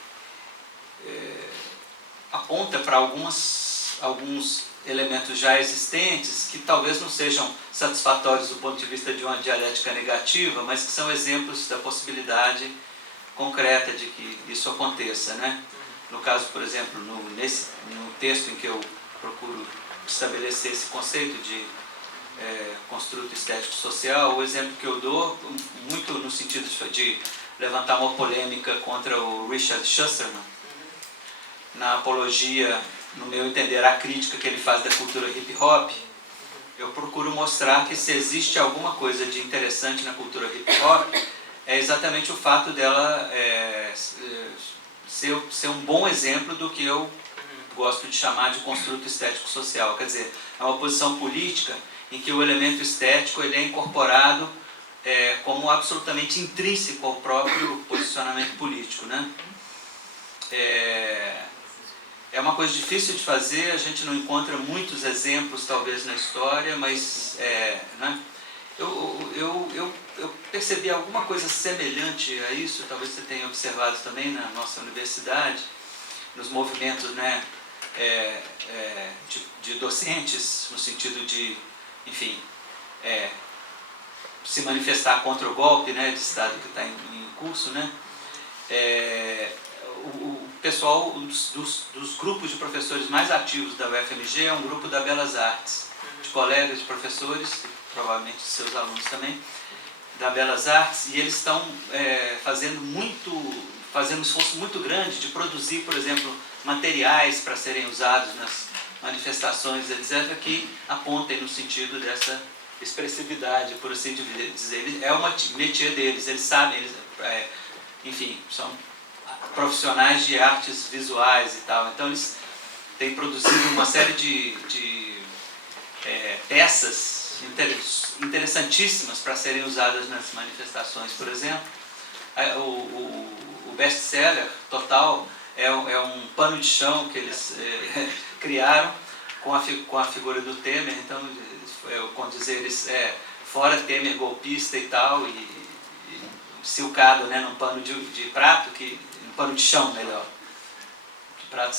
aponta para alguns elementos já existentes que talvez não sejam satisfatórios do ponto de vista de uma dialética negativa, mas que são exemplos da possibilidade concreta de que isso aconteça, né? No caso, por exemplo, no texto em que eu procuro estabelecer esse conceito de construto estético social, o exemplo que eu dou, muito no sentido de levantar uma polêmica contra o Richard Schusterman, na apologia, no meu entender, a crítica que ele faz da cultura hip-hop, eu procuro mostrar que se existe alguma coisa de interessante na cultura hip-hop, é exatamente o fato dela ser um bom exemplo do que eu gosto de chamar de construto estético social. Quer dizer, é uma posição política em que o elemento estético ele é incorporado como absolutamente intrínseco ao próprio posicionamento político, né? É uma coisa difícil de fazer, a gente não encontra muitos exemplos talvez na história, mas né? Eu percebi alguma coisa semelhante a isso, talvez você tenha observado também na nossa universidade, nos movimentos, né, de docentes, no sentido de, enfim, se manifestar contra o golpe, né, de Estado que está em curso, né? O pessoal dos grupos de professores mais ativos da UFMG é um grupo da Belas Artes, de colegas de professores, provavelmente seus alunos também, da Belas Artes, e eles estão fazendo um esforço muito grande de produzir, por exemplo, materiais para serem usados nas manifestações, etc., que apontem no sentido dessa expressividade, por assim dizer. É uma métier deles, eles sabem, enfim, são profissionais de artes visuais e tal, então eles têm produzido uma série de peças interessantíssimas para serem usadas nas manifestações. Por exemplo, o best-seller total é um pano de chão que eles criaram com a figura do Temer. Então, como dizer, eles fora Temer golpista e tal, e silcado, né, num pano de prato, um pano de chão, melhor. O prato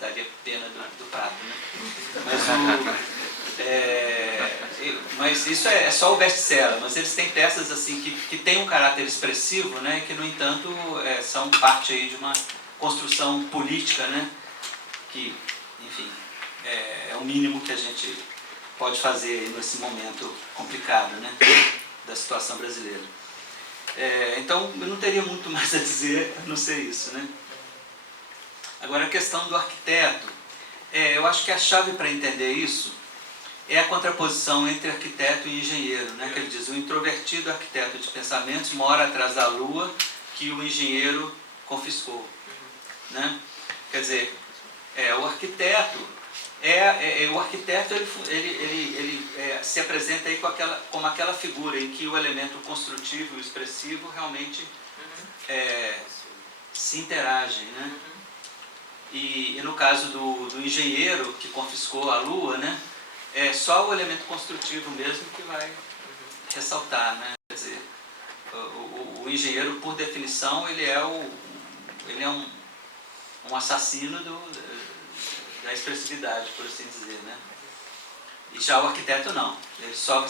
daria pena do prato, né? Mas isso é só o best-seller, mas eles têm peças assim que têm um caráter expressivo, né, que no entanto são parte aí de uma construção política, né, que, enfim, é o mínimo que a gente pode fazer nesse momento complicado, né, da situação brasileira. Então eu não teria muito mais a dizer, a não ser isso, né. Agora a questão do arquiteto, eu acho que a chave para entender isso é a contraposição entre arquiteto e engenheiro, né? Que ele diz, o introvertido arquiteto de pensamentos mora atrás da lua que o engenheiro confiscou, né? Quer dizer, o arquiteto ele se apresenta aí como aquela figura em que o elemento construtivo e expressivo realmente se interagem, né? E no caso do engenheiro que confiscou a lua, né, é só o elemento construtivo mesmo que vai ressaltar, né? Quer dizer, o engenheiro, por definição, ele é um assassino da expressividade, por assim dizer, né? E já o arquiteto não. Ele só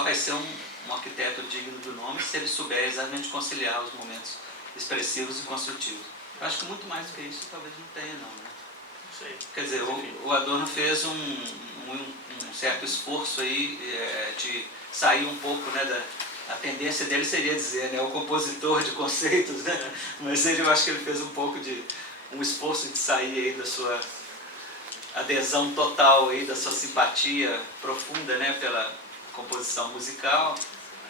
vai ser um arquiteto digno do nome se ele souber exatamente conciliar os momentos expressivos e construtivos. Eu acho que muito mais do que isso talvez não tenha, não, né? Sei. Quer dizer, o Adorno fez um certo esforço aí de sair um pouco, né, a tendência dele seria dizer, né, o compositor de conceitos, né? Mas eu acho que ele fez um pouco de um esforço de sair aí da sua adesão total aí, da sua simpatia profunda, né, pela composição musical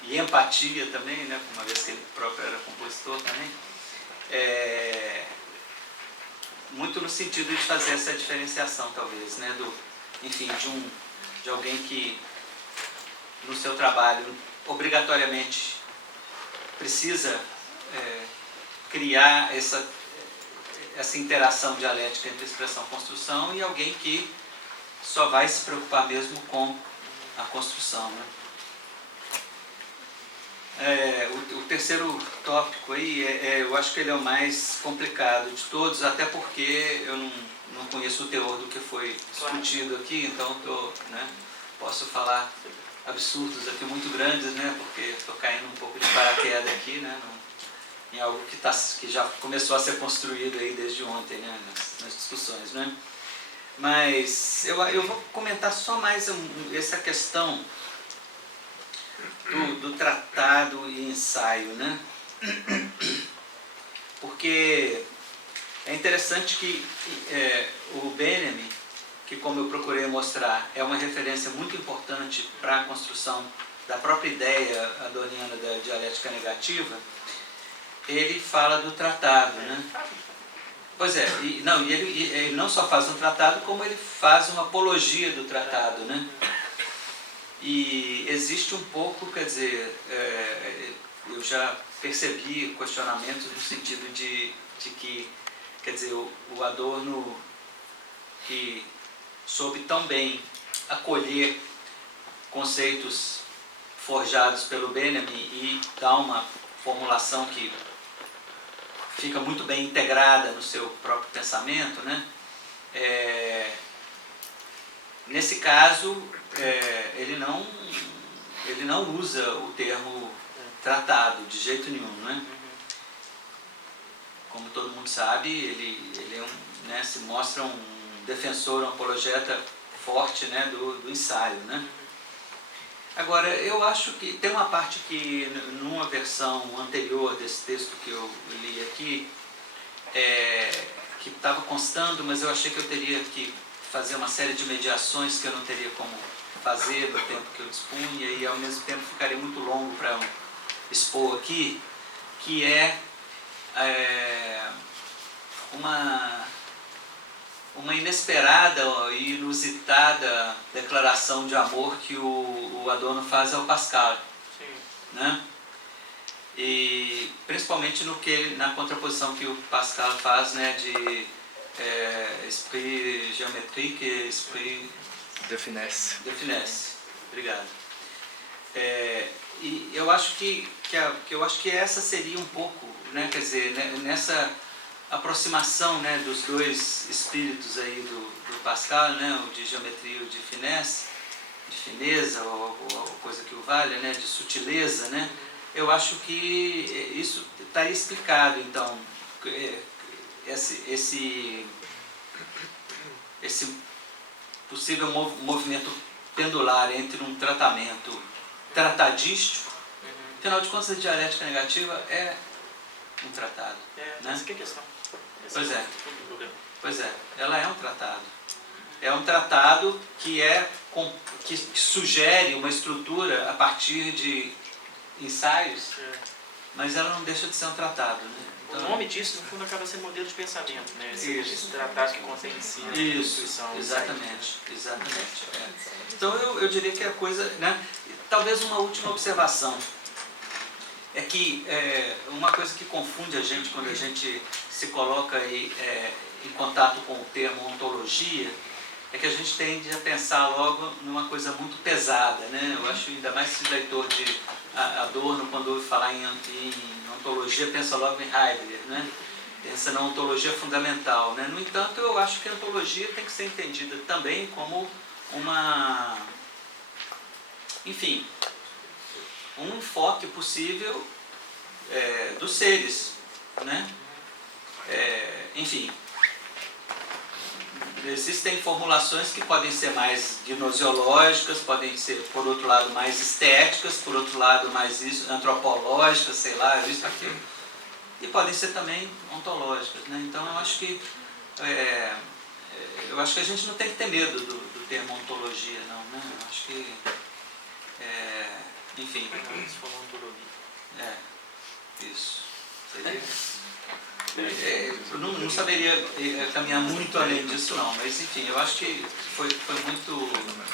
e empatia também, né, uma vez que ele próprio era compositor também, muito no sentido de fazer essa diferenciação, talvez, né, enfim, de alguém que no seu trabalho obrigatoriamente precisa criar essa interação dialética entre expressão e construção, e alguém que só vai se preocupar mesmo com a construção, né? O terceiro tópico aí, eu acho que ele é o mais complicado de todos, até porque eu não conheço o teor do que foi discutido aqui, então posso falar absurdos aqui muito grandes, né, porque estou caindo um pouco de paraquedas aqui, né, em algo que já começou a ser construído aí desde ontem, né, nas discussões, né. Mas eu vou comentar só mais essa questão do tratado e ensaio, né? Porque é interessante que o Benjamin, que, como eu procurei mostrar, é uma referência muito importante para a construção da própria ideia adorniana da dialética negativa, ele fala do tratado, né? Pois é, e ele não só faz um tratado, como ele faz uma apologia do tratado, né? E existe um pouco, quer dizer, eu já percebi questionamentos no sentido de que, quer dizer, o Adorno, que soube tão bem acolher conceitos forjados pelo Benjamin e dar uma formulação que fica muito bem integrada no seu próprio pensamento, né? Nesse caso, ele não usa o termo tratado de jeito nenhum, né? Como todo mundo sabe, ele se mostra um defensor, um apologeta forte, né, do ensaio, né? Agora, eu acho que tem uma parte que, numa versão anterior desse texto que eu li aqui, que estava constando, mas eu achei que eu teria que fazer uma série de mediações que eu não teria como fazer no tempo que eu dispunha, e ao mesmo tempo ficaria muito longo para expor aqui, que uma inesperada e inusitada declaração de amor que o Adorno faz ao Pascal. Sim. Né? E principalmente na contraposição que o Pascal faz, né, de esprit géométrique e esprit de finesse. Obrigado. E eu acho que essa seria um pouco, né, quer dizer, nessa aproximação, né, dos dois espíritos aí do Pascal, né, o de geometria e o de finesse, de fineza, ou coisa que o valha, né, de sutileza, né, eu acho que isso estaria explicado, então, esse possível movimento pendular entre um tratamento tratadístico. Afinal de contas, a dialética negativa é um tratado. Né? Essa que é a questão. Pois é, ela é um tratado. É um tratado que sugere uma estrutura a partir de ensaios, mas ela não deixa de ser um tratado. Né? Então, o nome disso, no fundo, acaba sendo modelo de pensamento, né? Esse tratado que contém em si a instituição. Exatamente. Então, eu diria que a coisa, né? Talvez uma última observação é que uma coisa que confunde a gente quando a gente se coloca aí, em contato com o termo ontologia, é que a gente tende a pensar logo numa coisa muito pesada, né? Eu acho, ainda mais esse leitor de Adorno, quando ouve falar em ontologia, pensa logo em Heidegger, né? Pensa na ontologia fundamental, né? No entanto, eu acho que a ontologia tem que ser entendida também como enfim, um enfoque possível dos seres, né? Enfim, existem formulações que podem ser mais gnosiológicas, podem ser, por outro lado, mais estéticas, por outro lado, mais antropológicas, sei lá, isso, aquilo, e podem ser também ontológicas, né? Então, eu acho que a gente não tem que ter medo do termo ontologia, não, né? Eu acho que, enfim, isso seria. Eu não saberia caminhar muito além disso, não, mas enfim, eu acho que foi muito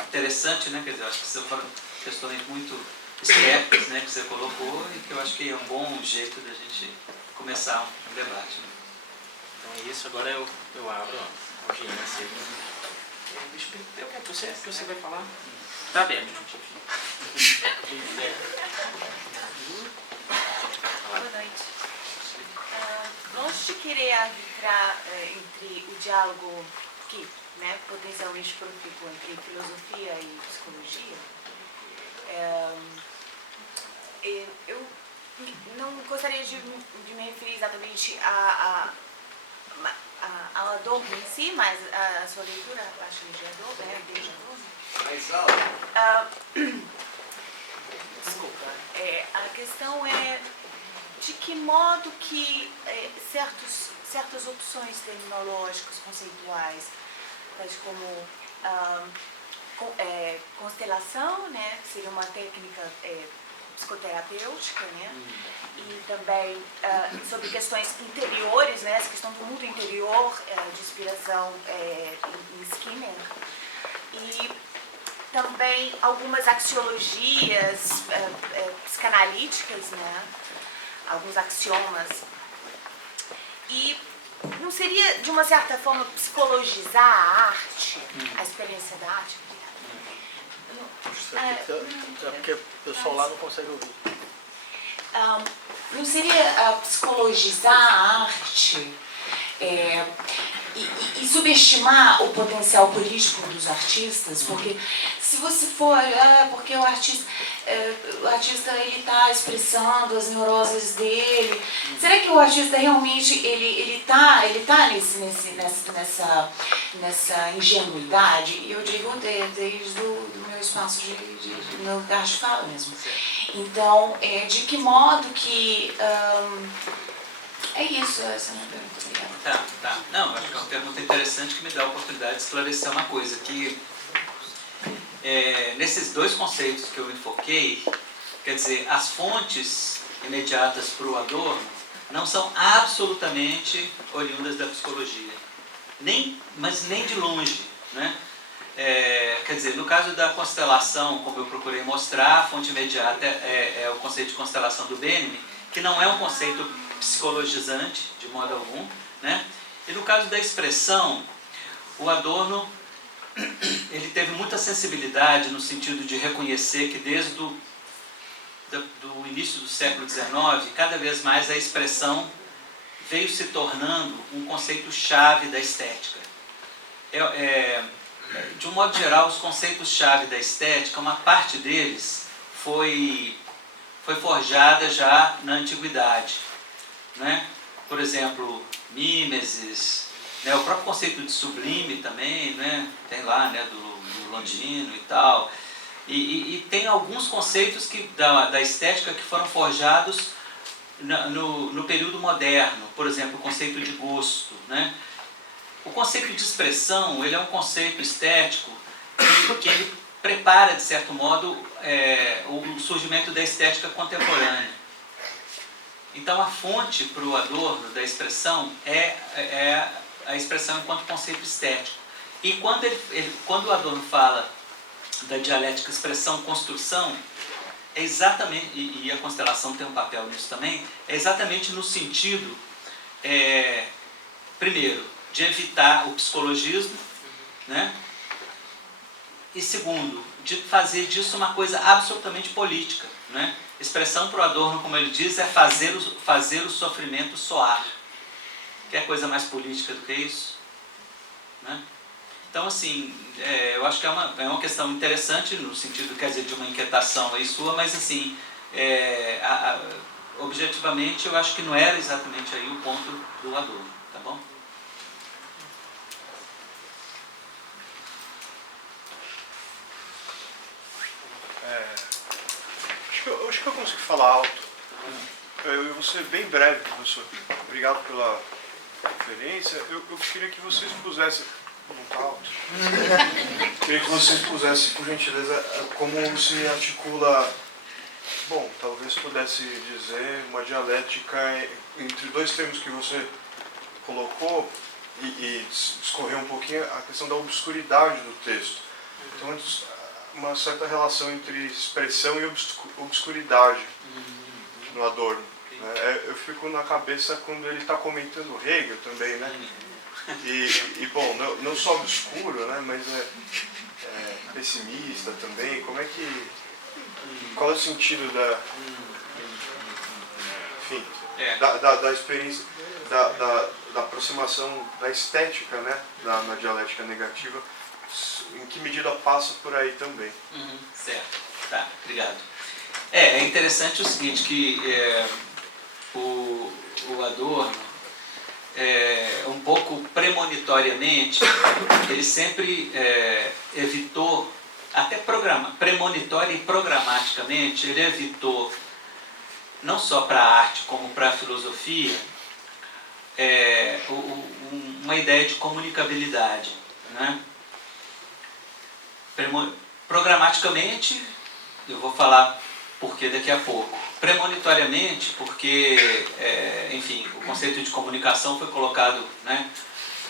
interessante, né? Quer dizer, eu acho que foram questões muito espertas, né, que você colocou, e que eu acho que é um bom jeito da gente começar um debate. Né? Então é isso, agora eu abro a audiência. O que você vai falar? Tá aberto. Boa noite. Longe de querer arbitrar entre o diálogo que, né, potencialmente profícuo entre filosofia e psicologia, eu não gostaria de me referir exatamente ao Adorno em si, mas a sua leitura, acho que de Adorno, né, desde Adorno. Mais alto. Desculpa. A questão é de que modo que certas opções terminológicas, conceituais, tais como constelação, né, que seria uma técnica psicoterapêutica, né, e também sobre questões interiores, né, essa questão do mundo interior, de inspiração em Skinner, e também algumas axiologias psicanalíticas, né, alguns axiomas. E não seria, de uma certa forma, psicologizar a arte, a experiência da arte? É porque o pessoal lá não consegue ouvir. Não seria psicologizar a arte e subestimar o potencial político dos artistas? Porque se você for, porque o artista ele está expressando as neuroses dele, será que o artista realmente ele tá nessa ingenuidade? E eu digo desde o meu espaço do meu lugar de fala mesmo. Então, de que modo que é isso, essa é a minha pergunta. Obrigada. Tá. Não, acho que é uma pergunta interessante que me dá a oportunidade de esclarecer uma coisa, que nesses dois conceitos que eu enfoquei, quer dizer, as fontes imediatas para o Adorno não são absolutamente oriundas da psicologia, mas nem de longe, né? Quer dizer, no caso da constelação, como eu procurei mostrar, a fonte imediata é o conceito de constelação do Benjamin, que não é um conceito psicologizante, de modo algum, né? E no caso da expressão, o Adorno ele teve muita sensibilidade no sentido de reconhecer que desde do início do século XIX, cada vez mais a expressão veio se tornando um conceito-chave da estética. De um modo geral, os conceitos-chave da estética, uma parte deles foi forjada já na antiguidade, né? Por exemplo, mimesis, né? O próprio conceito de sublime também, né? Tem lá, né, do Longino e tal. E tem alguns conceitos da estética que foram forjados no período moderno. Por exemplo, o conceito de gosto, né? O conceito de expressão, ele é um conceito estético que ele prepara, de certo modo, o surgimento da estética contemporânea. Então, a fonte para o Adorno da expressão é a expressão enquanto conceito estético. E quando o Adorno fala da dialética expressão-construção, é exatamente, e a constelação tem um papel nisso também, é exatamente no sentido, primeiro, de evitar o psicologismo, né? E segundo, de fazer disso uma coisa absolutamente política, né? Expressão para o Adorno, como ele diz, é fazer o sofrimento soar. Quer coisa mais política do que isso? Né? Então, assim, eu acho que é uma questão interessante no sentido, quer dizer, de uma inquietação aí sua, mas, assim, objetivamente, eu acho que não era exatamente aí o ponto do Adorno, tá bom? Acho que eu consigo falar alto. Eu vou ser bem breve, professor. Obrigado pela conferência. Eu queria que vocês pusessem... Não está alto? Queria que vocês pusessem, por gentileza, como se articula... Bom, talvez pudesse dizer uma dialética entre dois termos que você colocou e discorrer um pouquinho a questão da obscuridade do texto. Então, uma certa relação entre expressão e obscuridade no Adorno. Né? Eu fico na cabeça quando ele está comentando Hegel também, né? E bom, não só obscuro, né? Mas pessimista também. Como é que... Qual é o sentido da... Enfim, da experiência, da aproximação da estética, né? Na dialética negativa. Em que medida passa por aí também? Certo, tá, obrigado. É interessante o seguinte, que o Adorno, um pouco premonitoriamente, ele sempre evitou, até premonitória e programaticamente, ele evitou, não só para a arte como para a filosofia, uma ideia de comunicabilidade, né? Programaticamente, eu vou falar porque daqui a pouco. Premonitoriamente, porque, enfim, o conceito de comunicação foi colocado, né,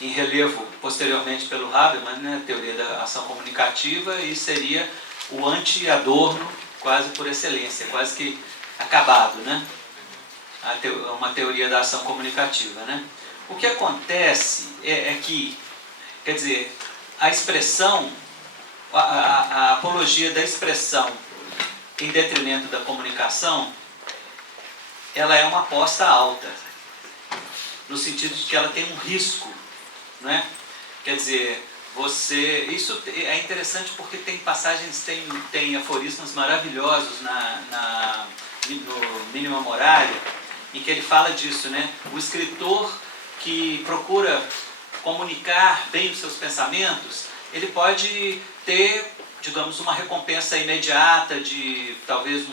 em relevo posteriormente pelo Habermas, né, a teoria da ação comunicativa, e seria o anti-Adorno quase por excelência, quase que acabado, né? Uma teoria da ação comunicativa, né? O que acontece é que, quer dizer, a expressão, a apologia da expressão em detrimento da comunicação, ela é uma aposta alta, no sentido de que ela tem um risco, né? Quer dizer, isso é interessante porque tem passagens, tem aforismos maravilhosos no Minima Moralia, em que ele fala disso, né? O escritor que procura comunicar bem os seus pensamentos, ele pode ter, digamos, uma recompensa imediata de talvez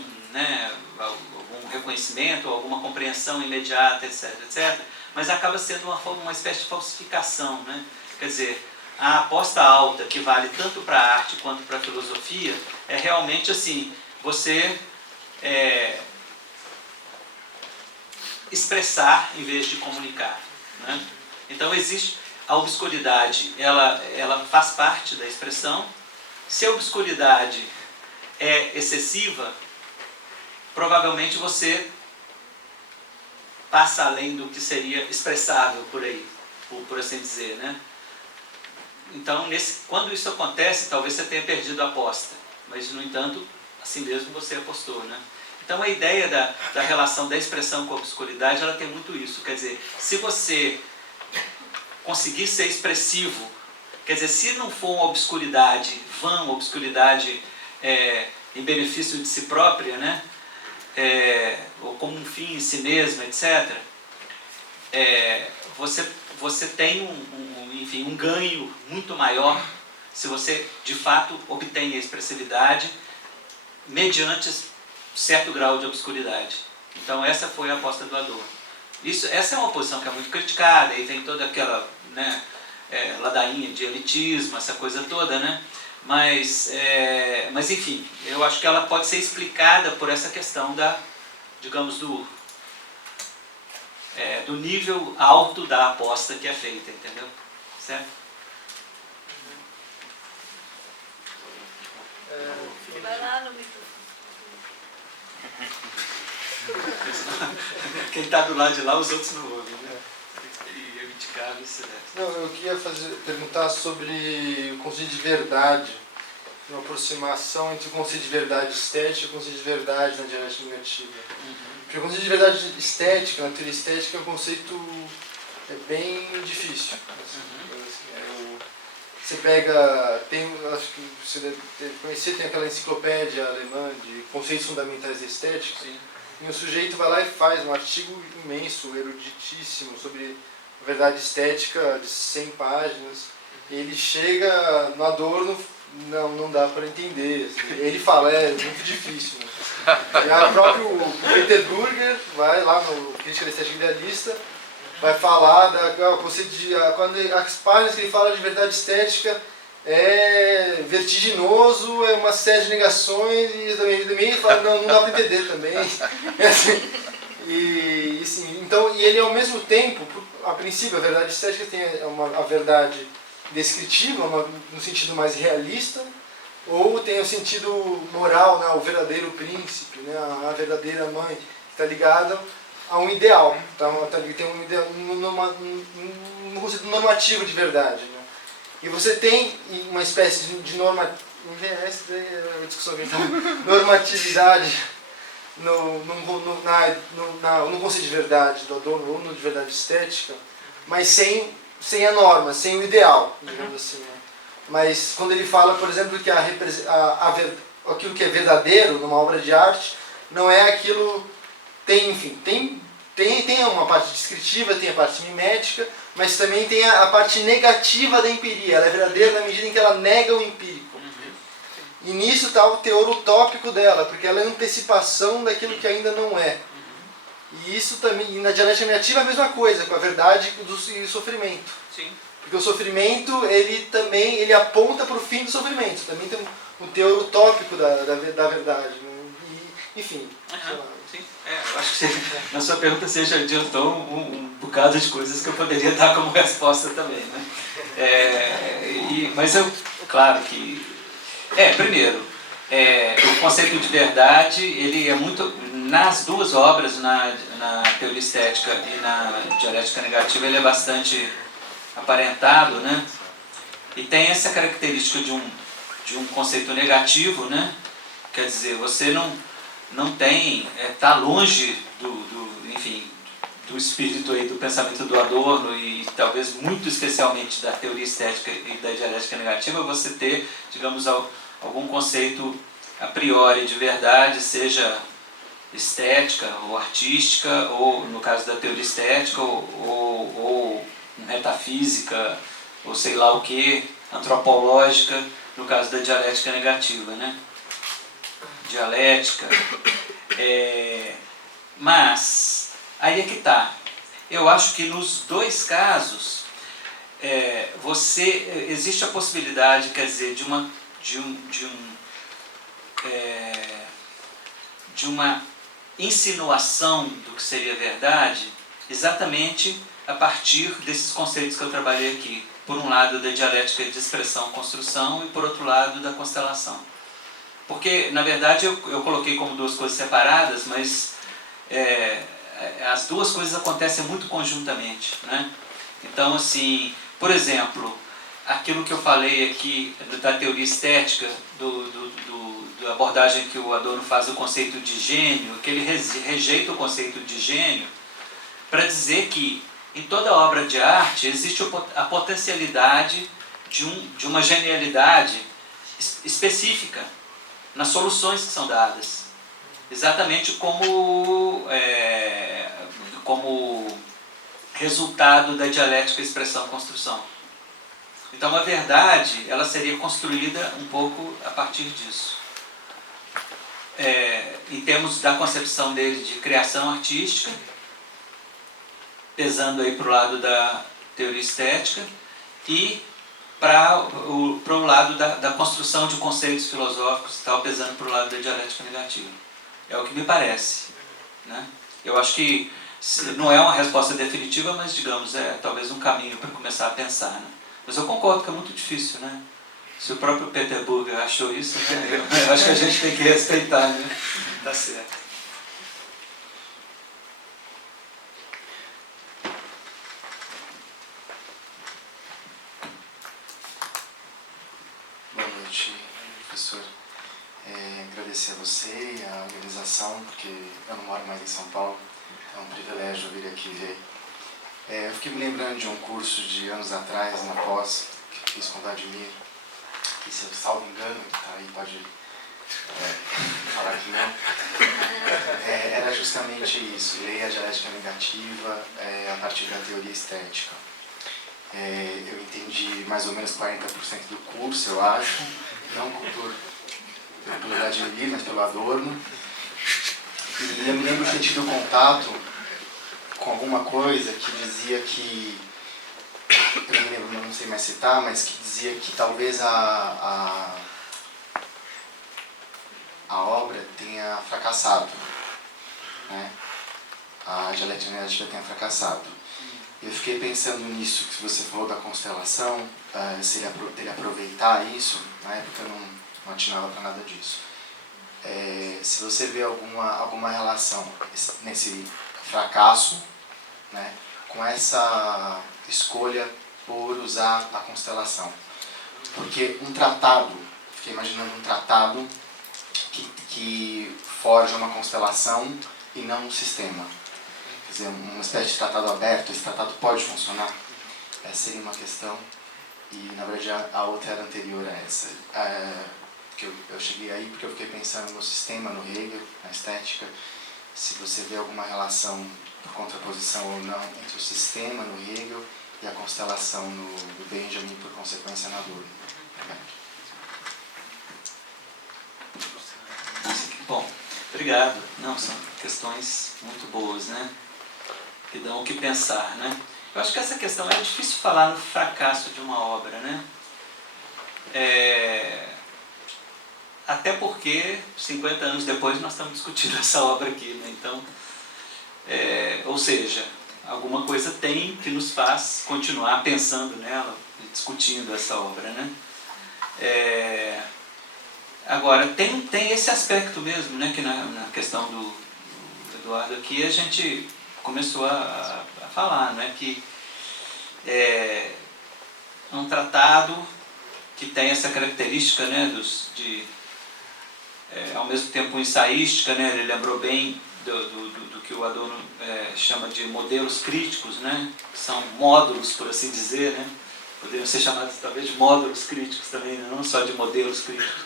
algum reconhecimento, alguma compreensão imediata, etc, etc, mas acaba sendo uma espécie de falsificação, né? Quer dizer, a aposta alta, que vale tanto para a arte quanto para a filosofia, é realmente assim, você expressar em vez de comunicar, né? Então existe a obscuridade, ela faz parte da expressão. Se a obscuridade é excessiva, provavelmente você passa além do que seria expressável por aí, por assim dizer, né? Então, quando isso acontece, talvez você tenha perdido a aposta, mas, no entanto, assim mesmo você apostou, né? Então, a ideia da relação da expressão com a obscuridade, ela tem muito isso. Quer dizer, se você conseguir ser expressivo, quer dizer, se não for uma obscuridade vã, uma obscuridade em benefício de si própria, né? Ou como um fim em si mesmo, etc., você tem enfim, um ganho muito maior se você, de fato, obtém a expressividade mediante certo grau de obscuridade. Então, essa foi a aposta do Adorno. Essa é uma posição que é muito criticada, e tem toda aquela, né, ladainha de elitismo, essa coisa toda, né? Mas, enfim, eu acho que ela pode ser explicada por essa questão digamos, do nível alto da aposta que é feita, entendeu? Certo? Vai lá no microfone. Quem está do lado de lá, os outros não ouvem, né? E eu indicava isso. Não, eu queria perguntar sobre o conceito de verdade. uma aproximação entre o conceito de verdade estética e o conceito de verdade na dialética negativa. Porque o conceito de verdade estética, na teoria estética, é um conceito bem difícil. Você pega, acho que você deve conhecer, tem aquela enciclopédia alemã de conceitos fundamentais da estética. Sim. E o sujeito vai lá e faz um artigo imenso, eruditíssimo, sobre a verdade estética de 100 páginas. E ele chega no Adorno, não dá para entender. Assim. Ele fala, é muito difícil. Né? E o próprio Peter Burger vai lá no Crítica da Estética Idealista, vai falar da conceito de quando as páginas que ele fala de verdade estética é vertiginoso, é uma série de negações e também ele fala não dá para entender também. Então, e ele ao mesmo tempo, a princípio a verdade estética tem a verdade descritiva, no sentido mais realista, ou tem o sentido moral, né, o verdadeiro príncipe, né, a verdadeira mãe, que está ligada a um ideal, então tem um ideal, um conceito normativo de verdade, né? E você tem uma espécie de normatividade no conceito de verdade do Adorno ou no de verdade estética, mas sem a norma, sem o ideal, digamos assim. Né? Mas quando ele fala, por exemplo, que aquilo que é verdadeiro numa obra de arte não é aquilo. Tem uma parte descritiva, tem a parte mimética, mas também tem a parte negativa da empiria. Ela é verdadeira na medida em que ela nega o empírico. E nisso está o teor utópico dela, porque ela é antecipação daquilo que ainda não é. E isso também, e na dialética negativa é a mesma coisa, com a verdade e o sofrimento. Sim. Porque o sofrimento, ele aponta para o fim do sofrimento. Também tem um teor utópico da verdade. Né? E, enfim, sei lá. Sim. Eu acho que na sua pergunta você já adiantou um bocado de coisas que eu poderia dar como resposta também. Né? Mas claro que... primeiro, o conceito de verdade, ele é muito... Nas duas obras, na teoria estética e na dialética negativa, ele é bastante aparentado, né? E tem essa característica de um conceito negativo, né? Quer dizer, você não tem, está longe do espírito aí, do pensamento do Adorno e talvez muito especialmente da teoria estética e da dialética negativa, você ter, digamos, algum conceito a priori de verdade, seja estética ou artística, ou no caso da teoria estética, ou metafísica, ou sei lá o que, antropológica, no caso da dialética negativa, né? Dialética. Mas, aí é que está. Eu acho que nos dois casos, existe a possibilidade, quer dizer, de uma insinuação do que seria verdade, exatamente a partir desses conceitos que eu trabalhei aqui. Por um lado, da dialética de expressão-construção e, por outro lado, da constelação. Porque, na verdade, eu coloquei como duas coisas separadas, mas as duas coisas acontecem muito conjuntamente. Né? Então, assim, por exemplo, aquilo que eu falei aqui da teoria estética, da abordagem que o Adorno faz do conceito de gênio, que ele rejeita o conceito de gênio, para dizer que em toda obra de arte existe a potencialidade de uma genialidade específica nas soluções que são dadas. Exatamente como resultado da dialética expressão-construção. Então a verdade, ela seria construída um pouco a partir disso. Em termos da concepção dele de criação artística, pesando aí para o lado da teoria estética, e para o lado da construção de conceitos filosóficos, tal, pesando para o lado da dialética negativa. É o que me parece. Né? Eu acho que não é uma resposta definitiva, mas, digamos, é talvez um caminho para começar a pensar. Né? Mas eu concordo que é muito difícil, né? Se o próprio Peter Burger achou isso, né? Eu acho que a gente tem que respeitar, né? Tá certo. Boa noite, agradecer a organização, porque eu não moro mais em São Paulo, é um privilégio vir aqui ver. Eu fiquei me lembrando de um curso de anos atrás, na pós, que fiz com o Vladimir, e se eu salvo engano, tá aí, pode falar que não, era justamente isso, leia a dialética negativa a partir da teoria estética. Eu entendi mais ou menos 40% do curso, eu acho, não pelo Vladimir, mas pelo Adorno. E eu me lembro de ter tido contato com alguma coisa que dizia que, eu me lembro, não sei mais citar, mas que dizia que talvez a obra tenha fracassado, né? A dialética negativa tenha fracassado. Eu fiquei pensando nisso, que você falou da constelação, se ele aproveitar isso, na época eu não atinava para nada disso. Se você vê alguma relação nesse fracasso, né, com essa escolha por usar a constelação. Porque um tratado, fiquei imaginando um tratado que forja uma constelação e não um sistema. Quer dizer, uma espécie de tratado aberto, esse tratado pode funcionar? Essa seria uma questão. E, na verdade, a outra era anterior a essa. Que eu cheguei aí porque eu fiquei pensando no sistema, no Hegel, na estética, se você vê alguma relação, por contraposição ou não, entre o sistema no Hegel e a constelação do Benjamin, por consequência, na Adorno. Bom, obrigado. Não, são questões muito boas, né? Que dão o que pensar, né? Eu acho que essa questão é difícil falar no fracasso de uma obra, né? Até porque 50 anos depois nós estamos discutindo essa obra aqui, né? Então, ou seja, alguma coisa tem que nos faz continuar pensando nela, discutindo essa obra, né? Agora, tem esse aspecto mesmo, né, que na questão do Eduardo aqui a gente começou a falar, né, que é um tratado que tem essa característica, né, ao mesmo tempo ensaística, né, ele lembrou bem do que o Adorno chama de modelos críticos, né, que são módulos, por assim dizer, né, poderiam ser chamados talvez de módulos críticos também, né? Não só de modelos críticos,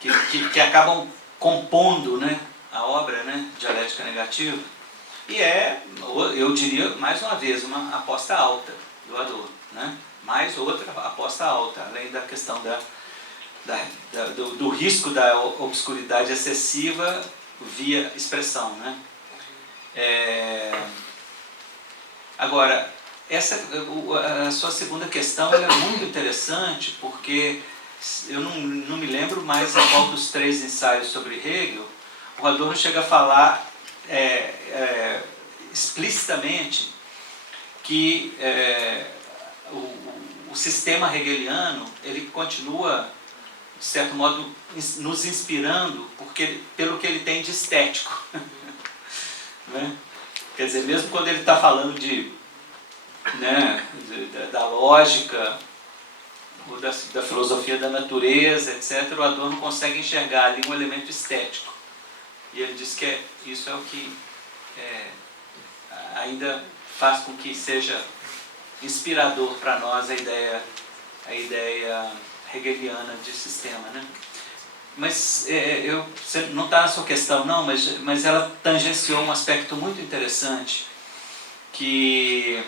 que acabam compondo, né, a obra, né, dialética negativa, e eu diria, mais uma vez, uma aposta alta do Adorno, né? Mais outra aposta alta, além da questão do risco da obscuridade excessiva via expressão, né? Agora, a sua segunda questão é muito interessante, porque eu não me lembro mais em qual dos 3 ensaios sobre Hegel, o Adorno chega a falar explicitamente que o sistema hegeliano ele continua, de certo modo, nos inspirando pelo que ele tem de estético. Né? Quer dizer, mesmo quando ele está falando da lógica, ou da filosofia da natureza, etc., o Adorno consegue enxergar ali um elemento estético. E ele diz que isso é o que ainda faz com que seja inspirador para nós a ideia hegeliana de sistema, né? Mas não está na sua questão, não, mas ela tangenciou um aspecto muito interessante que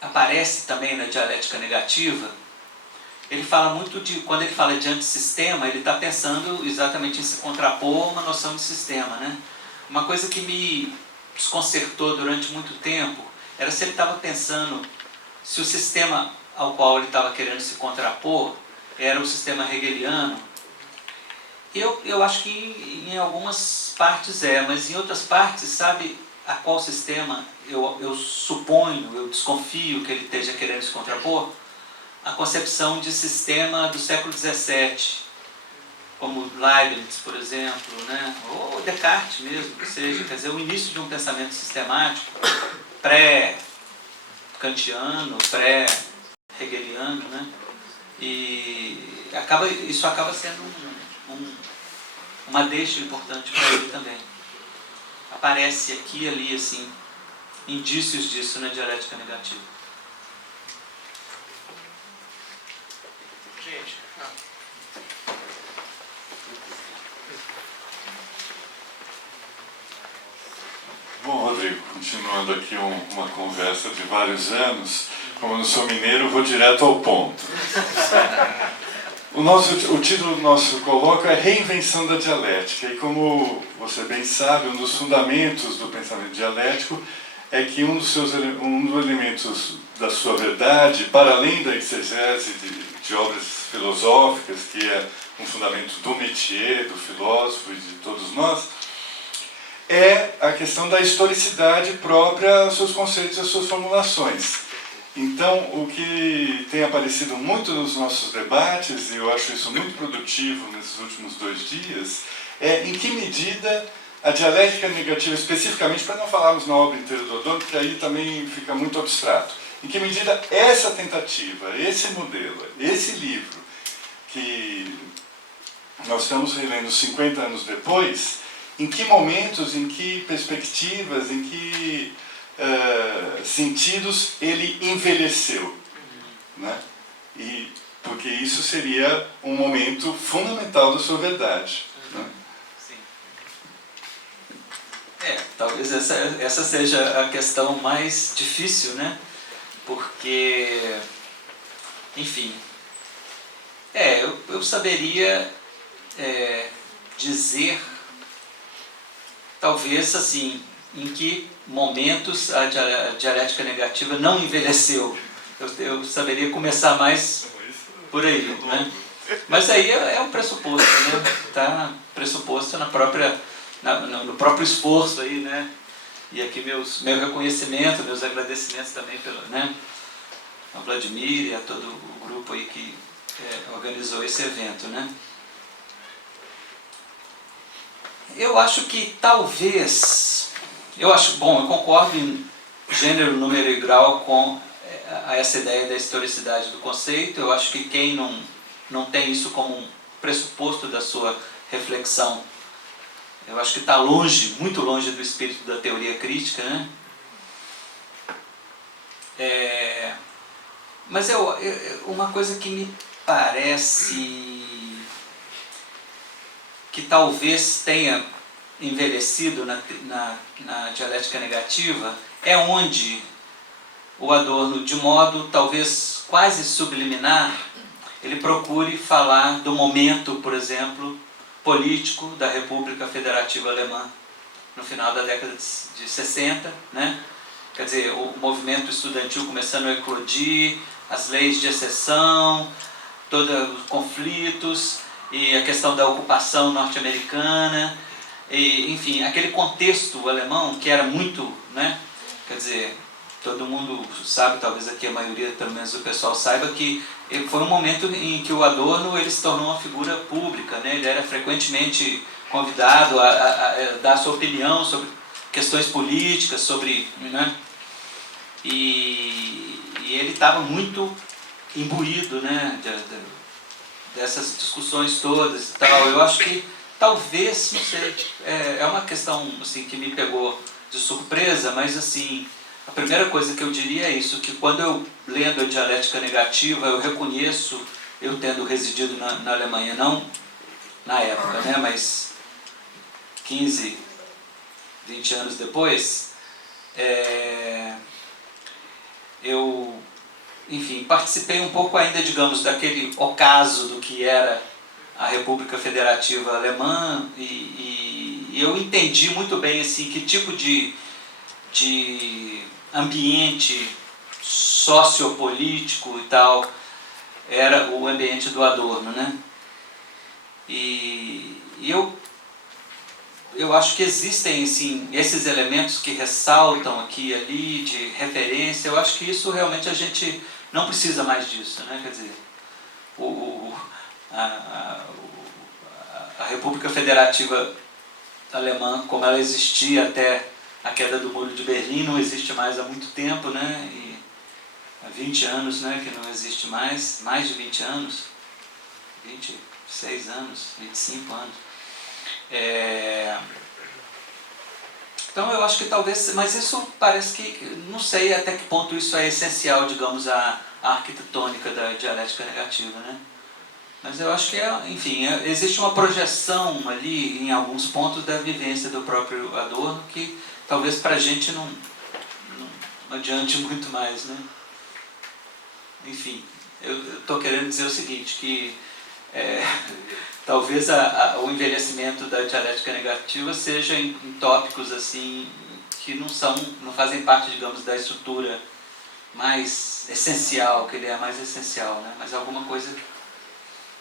aparece também na dialética negativa. Ele fala muito quando ele fala de antissistema, ele está pensando exatamente em se contrapor uma noção de sistema, né? Uma coisa que me desconcertou durante muito tempo era se ele estava pensando se o sistema ao qual ele estava querendo se contrapor era o sistema hegeliano. Eu acho que em algumas partes mas em outras partes, sabe a qual sistema eu suponho, eu desconfio que ele esteja querendo se contrapor? A concepção de sistema do século XVII, como Leibniz, por exemplo, né? Ou Descartes mesmo, que seja, quer dizer, o início de um pensamento sistemático pré-kantiano, pré-hegeliano, né? E isso acaba sendo uma deixa importante para ele também. Aparece aqui e ali, assim, indícios disso na dialética negativa. Gente, Bom, Rodrigo, continuando aqui uma conversa de vários anos, como eu não sou mineiro, vou direto ao ponto. O título do nosso colóquio é Reinvenção da Dialética, e como você bem sabe, um dos fundamentos do pensamento dialético é que um dos elementos da sua verdade, para além da exegese de obras filosóficas, que é um fundamento do métier, do filósofo e de todos nós, é a questão da historicidade própria aos seus conceitos e às suas formulações. Então, o que tem aparecido muito nos nossos debates, e eu acho isso muito produtivo nesses últimos 2 dias, é em que medida a dialética negativa, especificamente, para não falarmos na obra inteira do Adorno, porque aí também fica muito abstrato, em que medida essa tentativa, esse modelo, esse livro, que nós estamos relendo 50 anos depois, em que momentos, em que perspectivas, em que sentidos ele envelheceu, né? E porque isso seria um momento fundamental da sua verdade, né? Sim. Talvez essa seja a questão mais difícil, né? Porque, enfim, eu saberia dizer, talvez assim, em que momentos a dialética negativa não envelheceu. Eu saberia começar mais por aí, né? Mas aí é um pressuposto, né? Está pressuposto no próprio esforço aí, né? E aqui meu reconhecimento, meus agradecimentos também ao Vladimir e a todo o grupo aí que organizou esse evento, né? Eu acho que talvez, eu concordo em gênero, número e grau com essa ideia da historicidade do conceito. Eu acho que quem não tem isso como um pressuposto da sua reflexão, eu acho que está longe, muito longe do espírito da teoria crítica, né? Mas uma coisa que me parece que talvez tenha envelhecido na dialética negativa é onde o Adorno, de modo talvez quase subliminar, ele procure falar do momento, por exemplo, político da República Federativa Alemã no final da década de 60, né? Quer dizer, o movimento estudantil começando a eclodir, as leis de exceção, todos os conflitos e a questão da ocupação norte-americana, e, enfim, aquele contexto alemão que era muito, né? Quer dizer, todo mundo sabe, talvez aqui a maioria, pelo menos o pessoal saiba, que foi um momento em que o Adorno ele se tornou uma figura pública, né? Ele era frequentemente convidado a dar sua opinião sobre questões políticas, sobre, né? E ele estava muito imbuído, né? Dessas discussões todas e tal. Eu acho que talvez, não sei, é uma questão assim, que me pegou de surpresa, mas assim, a primeira coisa que eu diria é isso, que quando eu lendo a dialética negativa, eu reconheço, eu tendo residido na Alemanha, não na época, né, mas 15, 20 anos depois, eu, enfim, participei um pouco ainda, digamos, daquele ocaso do que era a República Federativa Alemã, e eu entendi muito bem assim, que tipo de ambiente sociopolítico e tal era o ambiente do Adorno, né? E eu acho que existem assim, esses elementos que ressaltam aqui e ali de referência. Eu acho que isso realmente a gente não precisa mais disso, né? Quer dizer, a República Federativa Alemã, como ela existia até a queda do Muro de Berlim, não existe mais há muito tempo, né? E há 20 anos, né, que não existe mais de 20 anos, 26 anos, 25 anos. Então eu acho que talvez, mas isso parece que, não sei até que ponto isso é essencial, digamos, à arquitetônica da dialética negativa, né? Mas eu acho que, enfim, existe uma projeção ali em alguns pontos da vivência do próprio Adorno que talvez para a gente não adiante muito mais, né? Enfim, eu estou querendo dizer o seguinte, que talvez o envelhecimento da dialética negativa seja em tópicos assim que não fazem parte, digamos, da estrutura mais essencial, que ele é mais essencial, né? Mas alguma coisa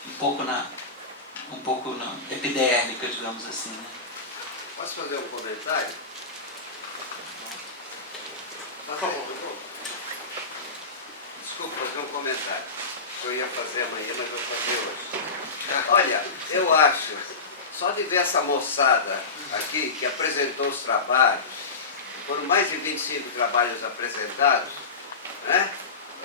um pouco na epidérmica, digamos assim, né? Posso fazer um comentário? Desculpa, fazer um comentário. Que eu ia fazer amanhã, mas vou fazer hoje. Olha, eu acho, só de ver essa moçada aqui que apresentou os trabalhos, foram mais de 25 trabalhos apresentados, né?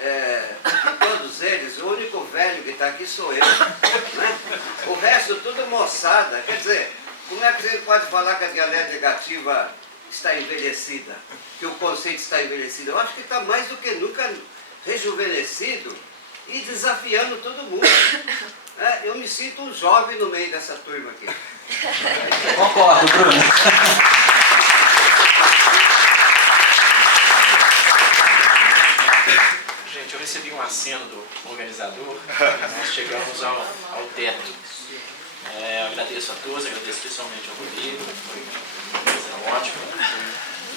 De todos eles, o único velho que está aqui sou eu, né? O resto tudo moçada. Quer dizer, como é que a gente pode falar que a dialética negativa está envelhecida, que o conceito está envelhecido? Eu acho que está mais do que nunca rejuvenescido e desafiando todo mundo. Eu me sinto um jovem no meio dessa turma aqui. Concordo, Bruno. Gente, eu recebi um aceno do organizador, nós chegamos ao teto. Agradeço a todos, agradeço especialmente ao Rodrigo, foi uma coisa ótima.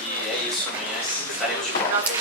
E é isso, amanhã estaremos de volta.